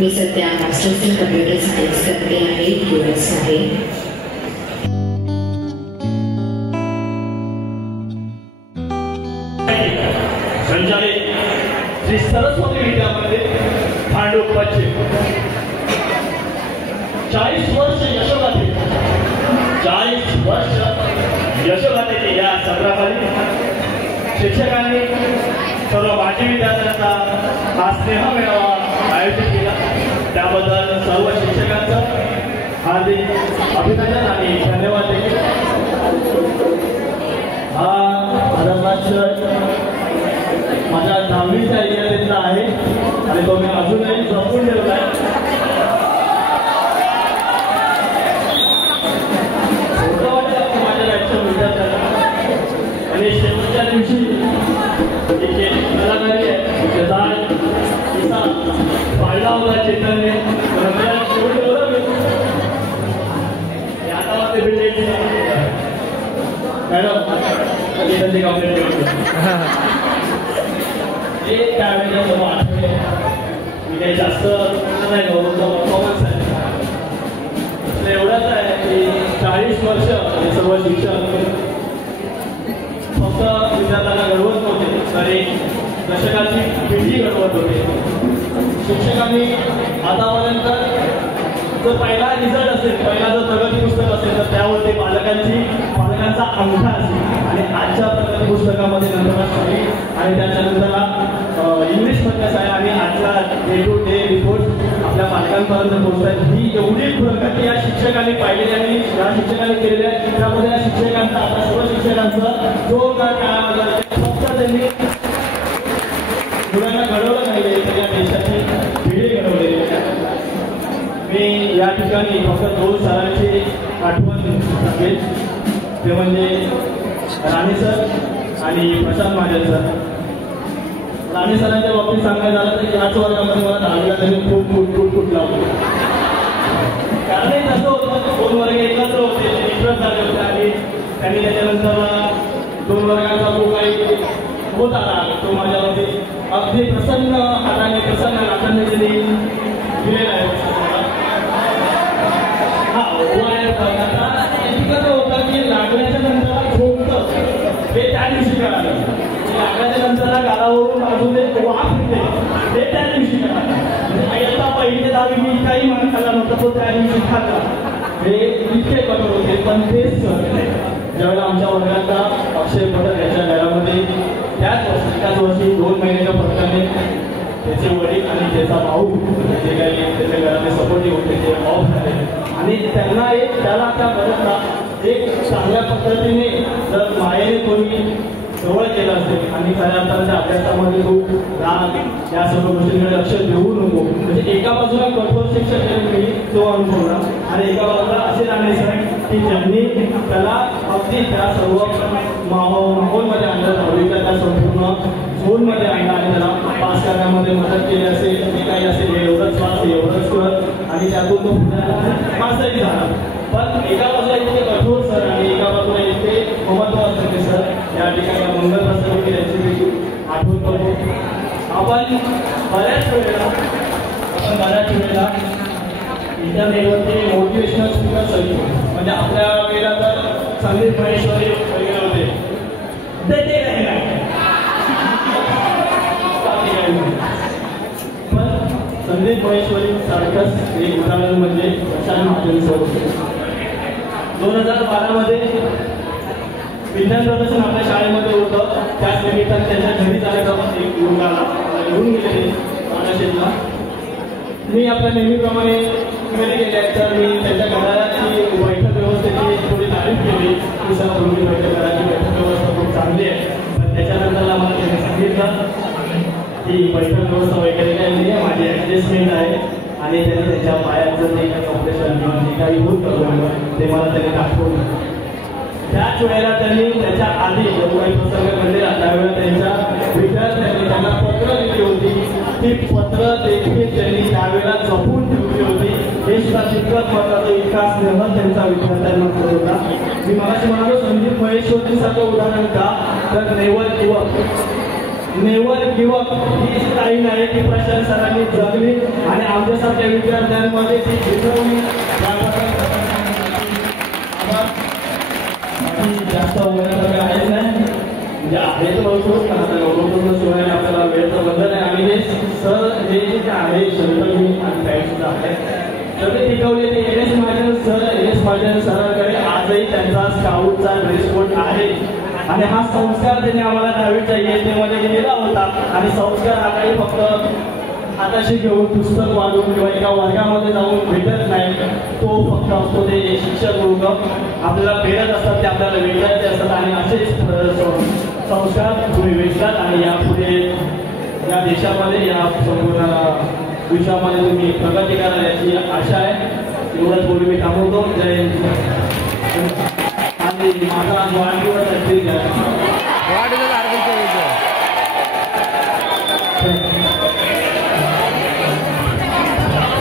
मी सध्या मास्टर्स इन कम्प्युटर सायन्स करते आहे, US आहे. संचालित श्री सरस्वती विद्यामंदिर भांडूप पश्चिम 40 वर्ष यशोगाथे 40 वर्ष यशोगाथेचे या संग्रामाने शिक्षकांनी सर्व माजी विद्यार्थ्यांचा हा स्नेह मेळावा आयोजित केला. त्याबद्दल सर्व शिक्षकांचं हार्दिक अभिनंदन आणि धन्यवाद देखील. हा माझ्या 10वीच्या इयत्तेचा आहे आणि तो मी अजूनही जपून ठेवला आहे. छोटं वाटतं माझ्या बॅचच्या विद्यार्थ्यांना. आणि शेवटच्या दिवशी एक कलाकारी आहे त्याचा किस्सा पाळला होता चेतनने. आता ते बिल्डिंग मॅडम कधी कंप्लेंट केली त्यावेळेला सर्व आठवले. मी काही जास्त नाही परफॉर्मन्स आहे एवढंच आहे की 40 वर्ष हे सर्व शिक्षक फक्त विद्यार्थ्यांना घडवत नव्हते तर एक दशकाची पिढी घडवत होते. शिक्षकांनी आतापर्यंत जर पहिला रिझल्ट असेल, पहिला जर प्रगती पुस्तक असेल तर त्यावरती पालकांचा अंगठा असेल. आणि आजच्या प्रगती पुस्तकामध्ये नंतर आणि त्याच्यानंतरला इंग्लिश मधल्याच आहे. आणि आजचा डे टू डे रिपोर्ट आपल्या पालकांपर्यंत पोहोचतात. ही एवढी प्रगती या शिक्षकांनी पाहिलेली आणि या शिक्षकांनी केलेली आहे. त्यामध्ये या शिक्षकांचा आपल्या सर्व शिक्षकांचा जो काळ फक्त त्यांनी मुलांना घडवलं नाही तर या देशाची पिढी घडवलेली आहे. मी या ठिकाणी फक्त 2 सरांची आठवण सांगेल. ते म्हणजे राणे सर आणि प्रशांत महाजन सर. राणे सरांच्या बाबतीत सांगायचं झालं तर याच वर्गामध्ये मला 10वीला त्यांनी खूप लावलं. कारण तसं होतं 2 वर्ग एकत्र होते, मित्रच झाले होते आणि त्यांनी त्याच्यानंतर 2 वर्गाचा जो काही होत आला तो माझ्यावरती अगदी प्रसन्न हाताने प्रसन्न हाताने त्यांनी दिलेला आहे. कसं होतं की लागल्याच्या नंतर झोपतं हे त्या दिवशी कळालं. लागल्याच्या नंतर गालावरून अजून एक वाफ येते ते त्या दिवशी कळालं. आता पहिली ते 10वी मी काही मान खाल्ला नव्हता तो त्या दिवशी खाल्ला. हे इतके कठोर होते. पण तेच ज्यावेळेला आमच्या वर्गाचा अक्षय पटक याच्या घरामध्ये त्याच वर्षी 2 महिन्याच्या फरकाने त्याचे वडील आणि त्याचा भाऊ जे काही त्याच्या घराने सपोर्टिव्ह होते ते ऑफ झाले. आणि त्यांना त्याला त्या बऱ्याचदा एक चांगल्या पद्धतीने जर मायेने कोणी जवळ केलं असेल आणि खऱ्या अर्थाने अभ्यासामध्ये तो राग या सर्व गोष्टींकडे लक्ष देऊ नको. म्हणजे एका बाजूला कठोर शिक्षक मी तो अनुभवला आणि एका बाजूला असे राहणे सर की ज्यांनी त्याला अगदी त्या सर्व माहोलमध्ये आणलं, 10वीच्या त्या संपूर्ण झोनमध्ये आणलं आणि त्याला पास करण्यामध्ये मदत केली असेल. जे काही असेल एवढंच पास एवढंच कर आणि त्यातून तो पासही झाला. पण एका बाजूला इतके कठोर सर आणि एका बाजूला इतके महत्व असते सर. या ठिकाणी मंगल प्रसंगी त्यांची देखील आठवण करतो. आपण बऱ्याच वेळेला इंटरनेटवरती मोटिवेशनल स्पीकर सगळी म्हणजे आपल्या वेळेला तर संदीप महेश्वरी वगैरे होते ते काही नाही. पण संदीप महेश्वरी सारखंच एक उदाहरण म्हणजे प्रशांत महाजन सर होते. 2012 मध्ये विज्ञान प्रदर्शन आपल्या शाळेमध्ये होतं. त्याच निमित्ताने त्यांच्या घरी जाण्याचा एक मुलगा आला घेऊन गेले नाशिकला. मी आपल्या नेहमीप्रमाणे घरी गेले तर मी त्यांच्या घराची बैठक व्यवस्थेची थोडी तारीफ केली की सर तुम्ही बैठक घराची बैठक व्यवस्था खूप चांगली आहे. पण त्याच्यानंतर मला त्यांनी सांगितलं की बैठक व्यवस्था वगैरे काही नाही आहे, माझी ॲडजस्टमेंट आहे. आणि त्यांनी त्यांच्या पायाचं जे काही ऑपरेशन किंवा जे काही होतं ते मला त्यांनी दाखवलं. त्याच वेळेला त्यांनी त्याच्या आधी जो काही प्रसंग घडलेला त्यावेळेला त्यांच्या विद्यार्थ्यांनी त्यांना पत्र दिली होती. ती पत्र देखील त्यांनी त्यावेळेला जपून ठेवली होती. हे सुद्धा तितकंच महत्वाचं. इतका स्नेह त्यांचा विद्यार्थ्यांना करत होता. मी मगाशी म्हणालो संदीप महेश्वरी सारखं उदाहरण का तर नेवल युवक नेवर गिव्ह अप ही स्टाईल आहे ती प्रशांत सरांनी जगली आणि आमच्यासारख्या विद्यार्थ्यांमध्ये ती शिकवली. जास्त होण्यासारखं आहेच नाही म्हणजे आहे तर बघतोच शिवाय आपल्याला वेळचं बंधन आहे. आणि हे सर हे जे आहे शंकरजी आणि साईड सुद्धा आहे तर ते टिकवले ते एन एस महाजन सरांकडे आजही त्यांचा स्काउटचा ड्रेस कोड आहे. आणि हा संस्कार त्यांनी आम्हाला 10वीच्या इयत्तेमध्ये दिलेला होता. आणि संस्कार हा काही फक्त हाताशी घेऊन पुस्तक वाढून किंवा एका वर्गामध्ये जाऊन भेटत नाही. तो फक्त असतो ते शिक्षक लोक आपल्याला भेटत असतात ते आपल्याला भेटायचे असतात आणि असेच संस्कार तुम्ही भेटतात आणि यापुढे या देशामध्ये या संपूर्ण विश्वामध्ये तुम्ही प्रगती कराल याची आशा आहे. एवढंच बोलून मी थांबवतो. जय हिंद. आणि माझा वाढदिवस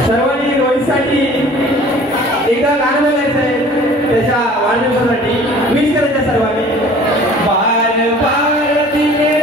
सर्वांनी रोहितसाठी एकदा गाणं बोलायचं आहे त्याच्या वाढदिवसासाठी. विश करायचं सर्वांनी. बार बार दिले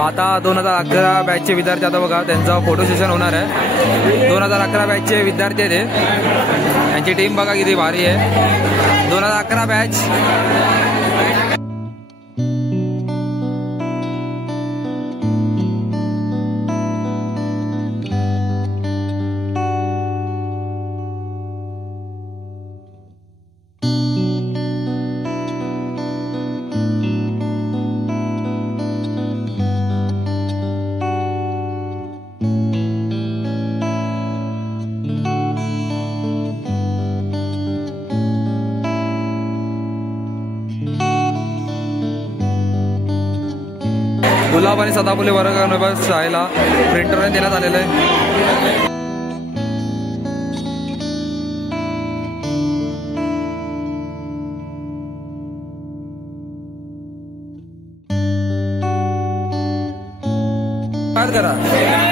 आता 2011 बॅचचे विद्यार्थी आता बघा त्यांचा फोटो सेशन होणार आहे. 2011 बॅचचे विद्यार्थी आहेत हे. त्यांची टीम बघा किती भारी आहे. 2011 बॅच. गुलाब आणि सदाफुले वर्ग शाळेला प्रिंटरने देण्यात आलेलं आहे. करा